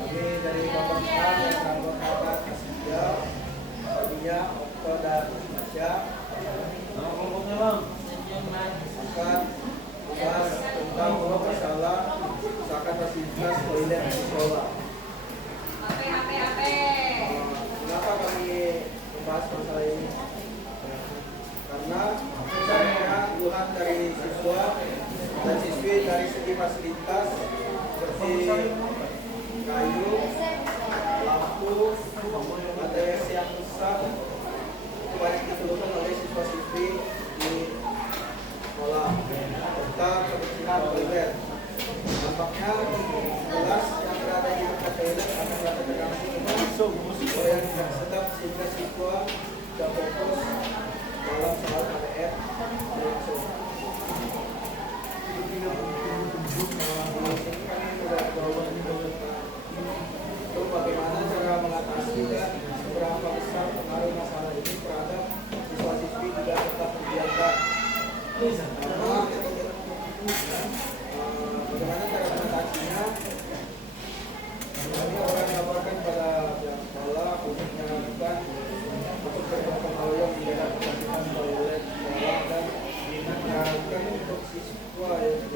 Kami dari Bapak Staff yang anggota Kasida, Tadinya, Okto dan Masya. Nama kelompoknya Bang. Akan membahas tentang masalah usahakan fasilitas toilet di sekolah. Kenapa kami membahas masalah ini? Karena misalnya keluhan dari siswa dan siswi dari segi fasilitas seperti kayu, lampu, ATS yang rusak itu banyak dikeluhkan oleh siswa-siswi di sekolah serta kebersihan toilet. Nampaknya gelas yang berada di dekat toilet akan dapat terganggu dengan yang tidak sedap sehingga siswa tidak fokus dalam soal KDR langsung. Itu bagaimana cara mengatasi dan seberapa besar pengaruh masalah ini terhadap siswa-siswi juga tetap dibiarkan. Karena bagaimana cara mengatasinya? Sebenarnya orang melaporkan pada pihak sekolah untuk menyalahkan untuk bergotong royong di dalam kebersihan toilet sekolah dan menyarankan untuk siswa yang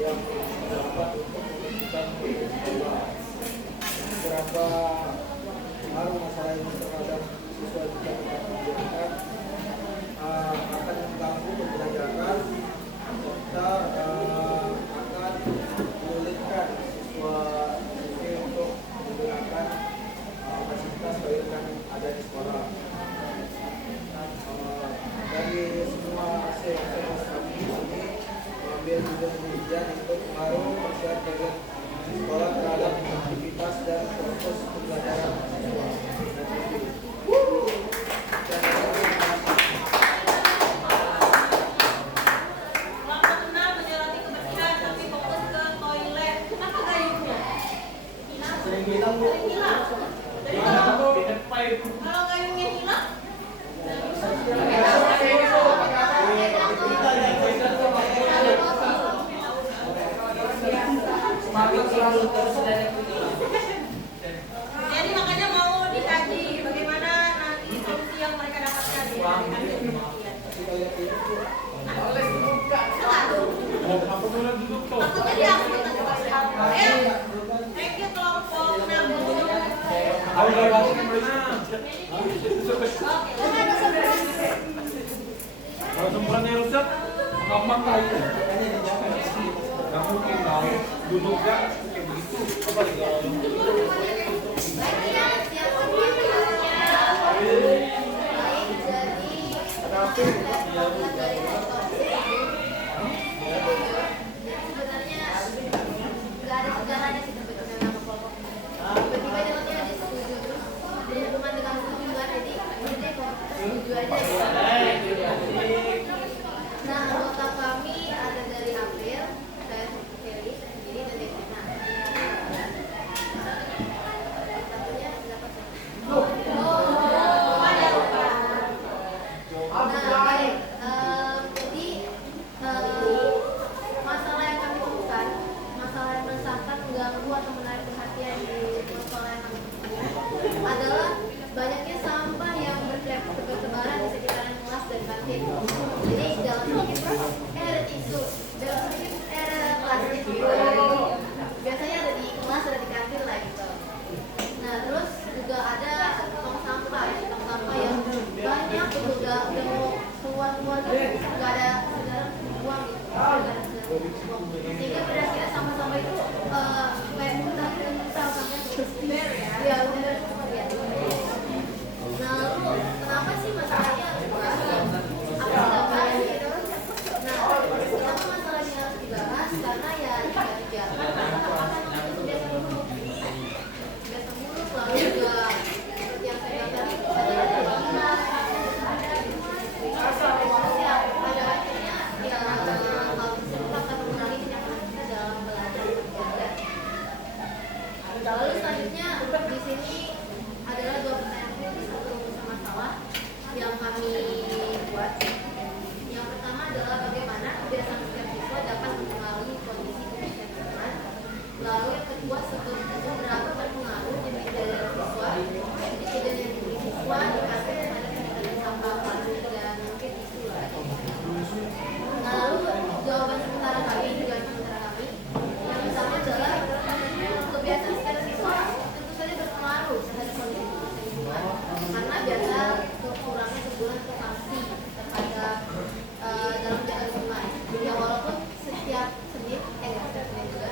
dapat untuk membersihkan toilet sekolah. Beberapa pengaruh masalah ini terhadap siswa juga tetap dibiarkan akan mengganggu pembelajaran serta akan menyulitkan siswa untuk menggunakan fasilitas toilet yang ada di sekolah. Dari semua hasil kami ini mengambil juga penelitian untuk pengaruh persiapan toilet di sekolah terhadap aktivitas dan proses pembelajaran siswa dan siswi. Kelompok 6 menyoroti kebersihan tapi fokus ke toilet. Kenapa gayungnya? Sering bilang Bu. Sering hilang. Jadi kalau gayungnya hilang, Semakin selalu terus dan jadi makanya Apa boleh duduk tuh? Takutnya diangkut nanti pas diangkut. Thank you kelompok 6. Aku udah masukin berenang. Oke, ada surprise. Kalau semburannya rusak, gampang kali. Gak mungkin dong. Duduknya kayak begitu. Apa lagi kalau Baik ya, siap semuanya. Baik, jadi saya dari sektor sebenarnya nggak ada sejarahnya sih sebetulnya nama kelompok ini. Tiba-tiba dia setuju terus berhubungan dengan setuju kan, jadi ini setuju aja ya. Nah, anggota kami ada dari April, saya Kelly, jadi dari Cina. Satunya siapa sih? Oh, ada lupa. Nah, baik. Jadi masalah yang kami temukan, masalah yang meresahkan, mengganggu atau menarik perhatian di sekolah yang kami temukan adalah banyaknya sampah yang bertebaran di sekitaran kelas dan kantin. Jadi dalam sedikit isu, dalam sedikit plastik gitu. Biasanya ada di kelas, ada di kantin lah gitu. Nah, terus juga ada tong sampah yang banyak betul, udah mau keluar gitu, nggak ada sekarang buang gitu, nggak ada sekarang buang. Sehingga pada akhirnya sampah-sampah itu kayak mental sampai ya udah semua ya. Nah, lalu kenapa sih masalahnya harus dibahas? Apa sudah bahas gitu? Nah, kenapa masalahnya harus dibahas? Karena ya jika dibiarkan masalah itu biasa buruk. Biasa buruk, lalu juga seperti yang saya katakan ada keinginan, pada akhirnya ya hal tersebut akan mengurangi kenyamanan kita dalam belajar dan belajar. Lalu selanjutnya di sini adalah 2 pertanyaan kritis atau rumusan masalah yang kami buat. Yang pertama adalah bagaimana kebiasaan setiap siswa dapat mempengaruhi kondisi kebiasaan. Lalu yang kedua, seberapa berpengaruh demi dari siswa, jadi kejadian diri siswa dikasih kepada kegiatan sampah plastik dan mungkin isu lagi. Nah, lalu jawaban sementara kami juga sementara kami. Yang pertama adalah kebiasaan setiap siswa tentu saja berpengaruh terhadap kondisi siswa, karena biasa kurangnya teguran atau sanksi terhadap dalam jalan lingkungan. Ya walaupun setiap Senin juga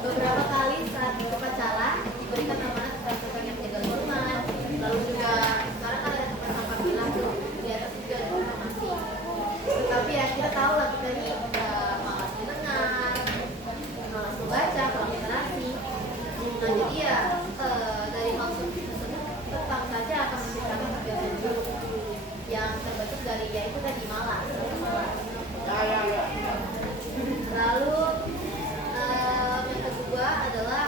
beberapa kali saat upacara diberikan amanat kepada petugas yang menjaga lingkungan. Lalu juga sekarang kan ada tempat sampah pilah tuh, di atas juga ada informasi. Tapi ya kita tahu lah, kita ini malas mendengar, malas membaca, malas literasi. Nah, jadi ya dari hal tersebut tetap saja akan menciptakan kebiasaan buruk yang terbentuk dari yaitu tadi malas. Lalu yang kedua adalah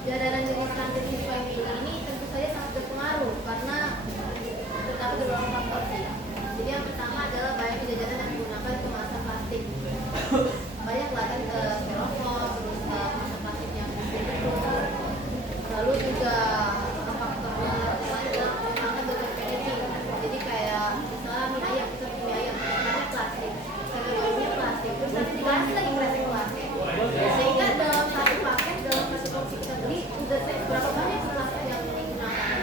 jadanan jenis kantin siswa ini tentu saja sangat berpengaruh karena terdapat beberapa faktor sih. Jadi yang pertama adalah banyak jajanan yang menggunakan kemasan plastik. Banyak lah kan styrofoam, terus kemasan plastik yang lalu juga faktor yang lain adalah menggunakan bahan packaging. Jadi kayak misalnya mie ayam, kita mie ayam menggunakan plastik, sayur-sayurnya plastik, terus nanti dikasih lagi plastik plastik. Sehingga dalam satu paket, dalam satu porsi kita beli udah berapa banyak plastik yang digunakan.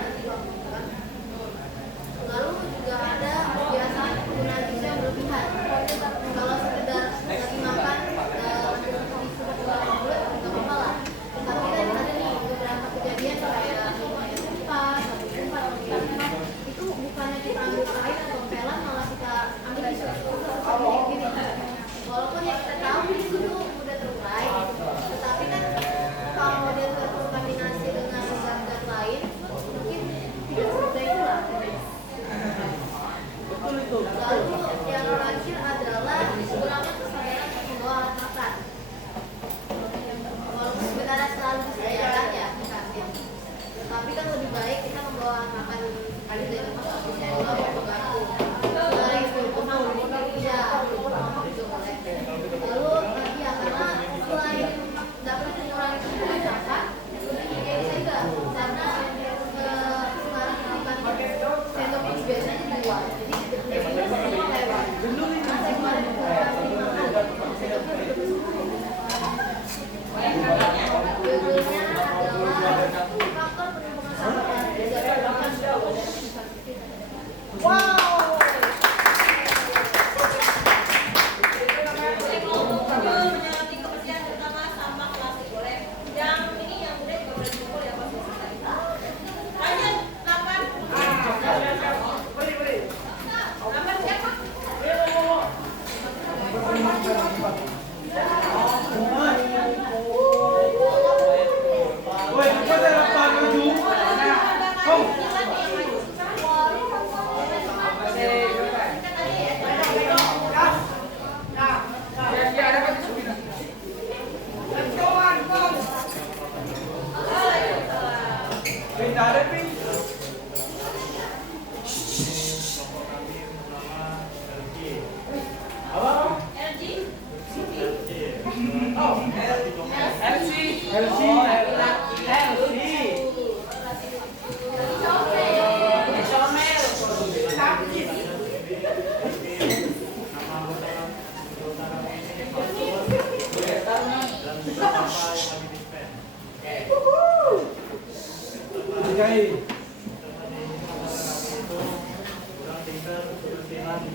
Lalu juga ada kebiasaan penggunaan tisu yang Apa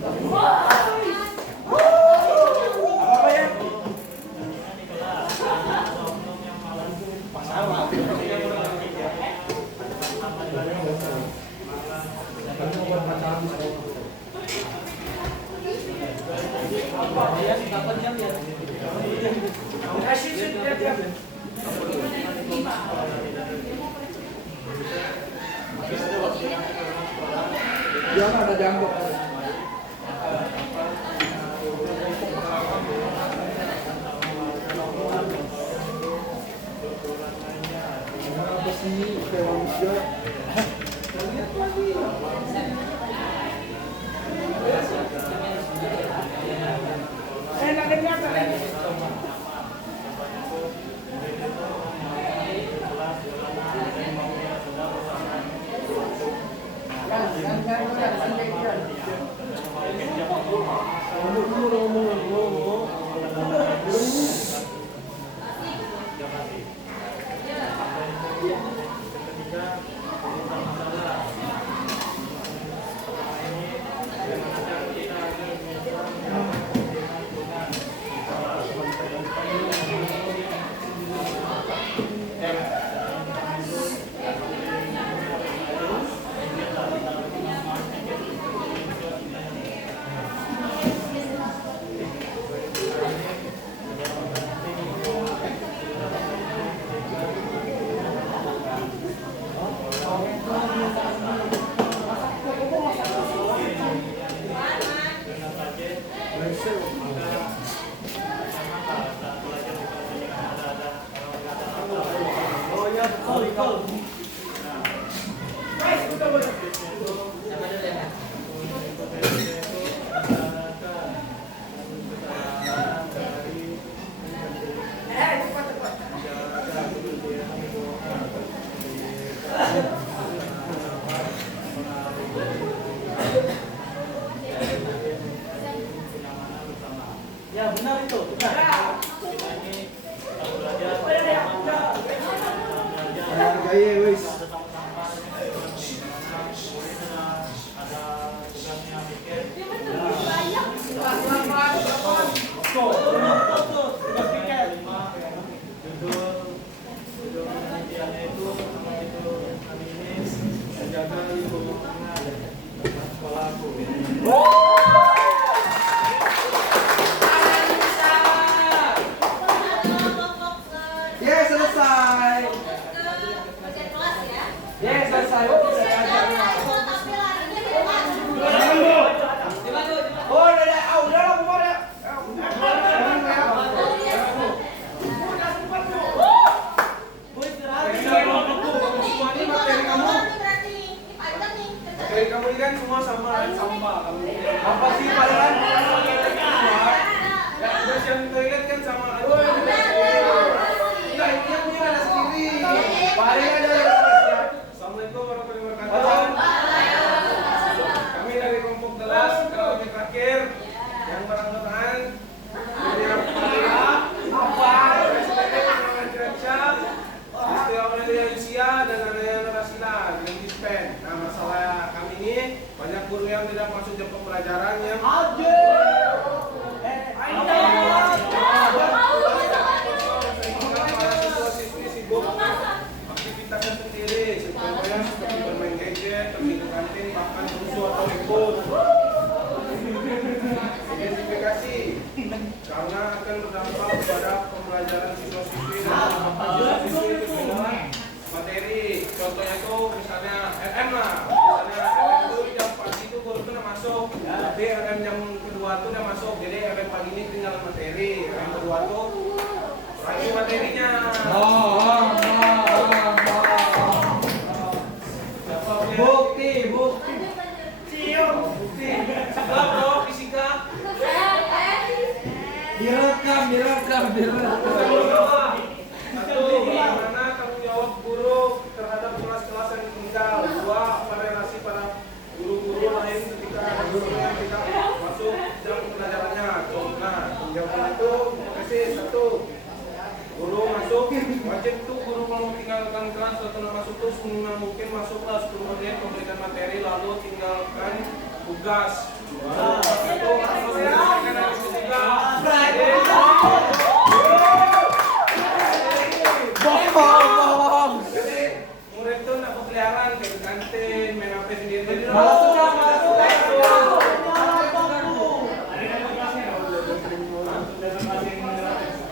ya? Jangan ada jambok. Apa sih kayak manusia? Lihat lagi. Enak ternyata. Ya benar itu, benar. Hargai wis. Yes, selesai. Bagian kelas ya. Yes, selesai. Oh, udah lah, keluar ya. Materi kamu ini kan semua sama sampah. Apa sih padahal? Terus yang toilet kan sama. Enggak, ini yang punya ada sendiri. Paling ada yang Assalamualaikum warahmatullahi wabarakatuh. Kami dari kelompok kelas kami terakhir yang barang-barang apa? Istilah dari usia dan adanya narasila dengan dispen. Nah, masalah kami ini banyak guru yang tidak masuk jam pembelajaran yang aktivitasnya sendiri, contohnya seperti bermain gadget, pergi ke kantin, bahkan rusuh atau ikut. Identifikasi karena akan berdampak pada pembelajaran siswa-siswi dan siswa-siswi itu dengan materi. Contohnya itu misalnya RM lah, misalnya RM itu jam pagi itu guru itu udah masuk, tapi RM jam kedua itu udah masuk, jadi RM pagi ini tinggal materi, RM kedua tuh lagi materinya. Bukti. Sebelah bro, fisika. Direkam. Satu, bagaimana tanggung jawab guru terhadap kelas-kelas yang ditinggal. Dua, relasi pada guru-guru lain ketika ada guru yang tidak masuk jam pelajarannya. Nah, jawaban itu kasih satu. Guru masuk, wajib tuh guru kalau tinggalkan kelas atau masuk tuh seminimal mungkin masuk kelas 10 menit memberikan materi lalu tinggalkan tugas. Bohong. Jadi murid tuh nak peliharaan kayak di kantin, main HP sendiri. Masuk,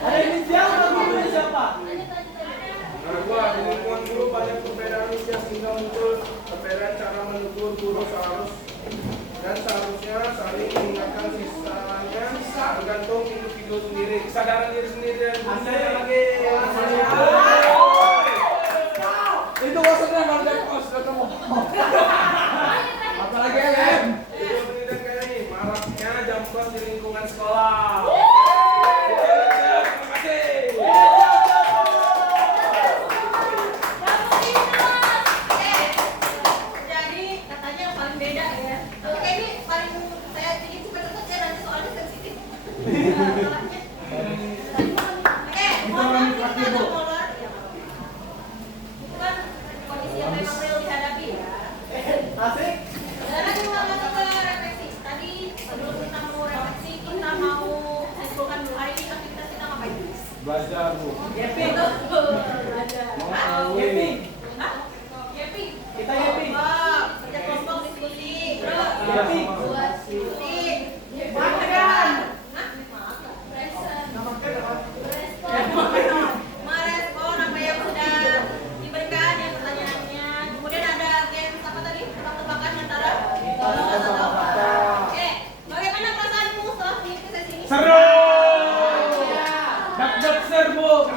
Ada inisial atau gurunya siapa? Nah, gua di lingkungan guru banyak perbedaan usia sehingga muncul perbedaan cara menegur guru seharusnya saling mengingatkan sisanya tergantung individu sendiri, kesadaran diri sendiri dan Lagi. Itu maksudnya warga kos ketemu. Apalagi LM. itu pendidikan kayak ini maraknya jam kos di lingkungan sekolah. Terima kasih. Jadi katanya yang paling beda ya. Tapi kayak ini paling saya bikin cepet ya nanti soalnya sensitif. Masalahnya. Molor kita ada molor. Itu kan kondisi yang memang real dihadapi ya. Asik. Dan lagi mau masuk ke refleksi. Tadi sebelum kita mau refleksi kita mau simpulkan dulu hari ini aktivitas kita ngapain? Belajar, Bu. Yepping. Belajar. Yepping. Hah? Yepping. Kita yepping. Wah, kerja kelompok diskusi. Terus Yepping. diskusi. Makan. Hah? Makan. Respon. Merespon apa yang sudah diberikan ya pertanyaannya. Kemudian ada games apa tadi? Tebak-tebakan antara Oke, bagaimana perasaanmu setelah mengikuti sesi ini? Seru. Dak serbu. Oke,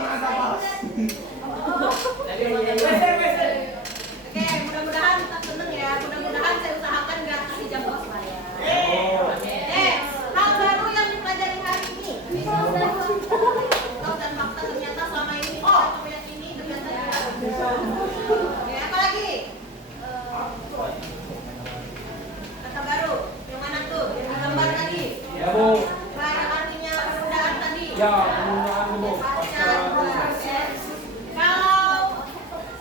mudah-mudahan tetap seneng ya. Mudah-mudahan saya usahakan nggak kasih jam kos lah ya. Hal baru yang dipelajari hari ini. Tahu dan fakta ternyata selama ini kita meyakini ternyata tidak. Oke, apa lagi? Kata baru. Yang mana tuh? Yang digambar tadi. Ya, Bu. Yang artinya penundaan tadi. Ya, penggunaan, Bu. Kalau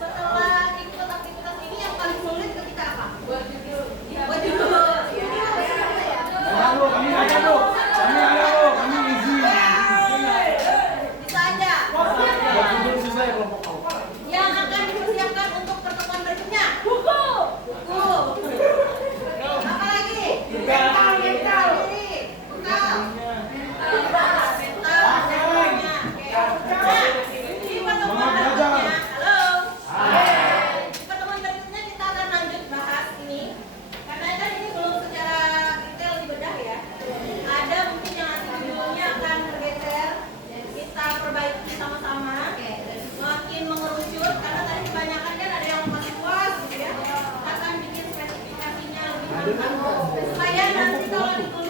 setelah ikut aktivitas ini yang paling sulit ketika apa? Buat judul. Buat judul. Ada, Bu. Kami ada, Bu. Kami ada, Bu. Kami easy. Bisa aja. Buat judul susah ya kelompok kau. Yang akan dipersiapkan untuk pertemuan berikutnya. Buku. Apa lagi? Mental. Diri. Mental. Di pertemuan berikutnya, halo. Di pertemuan berikutnya kita akan lanjut bahas ini. Karena kan ini belum secara detail dibedah ya. Ada mungkin yang nanti judulnya akan bergeser. Kita perbaiki sama-sama. Makin mengerucut karena tadi kebanyakan kan ada yang masih puas gitu ya. Akan bikin spesifikasinya lebih mantap supaya nanti kalau ditulis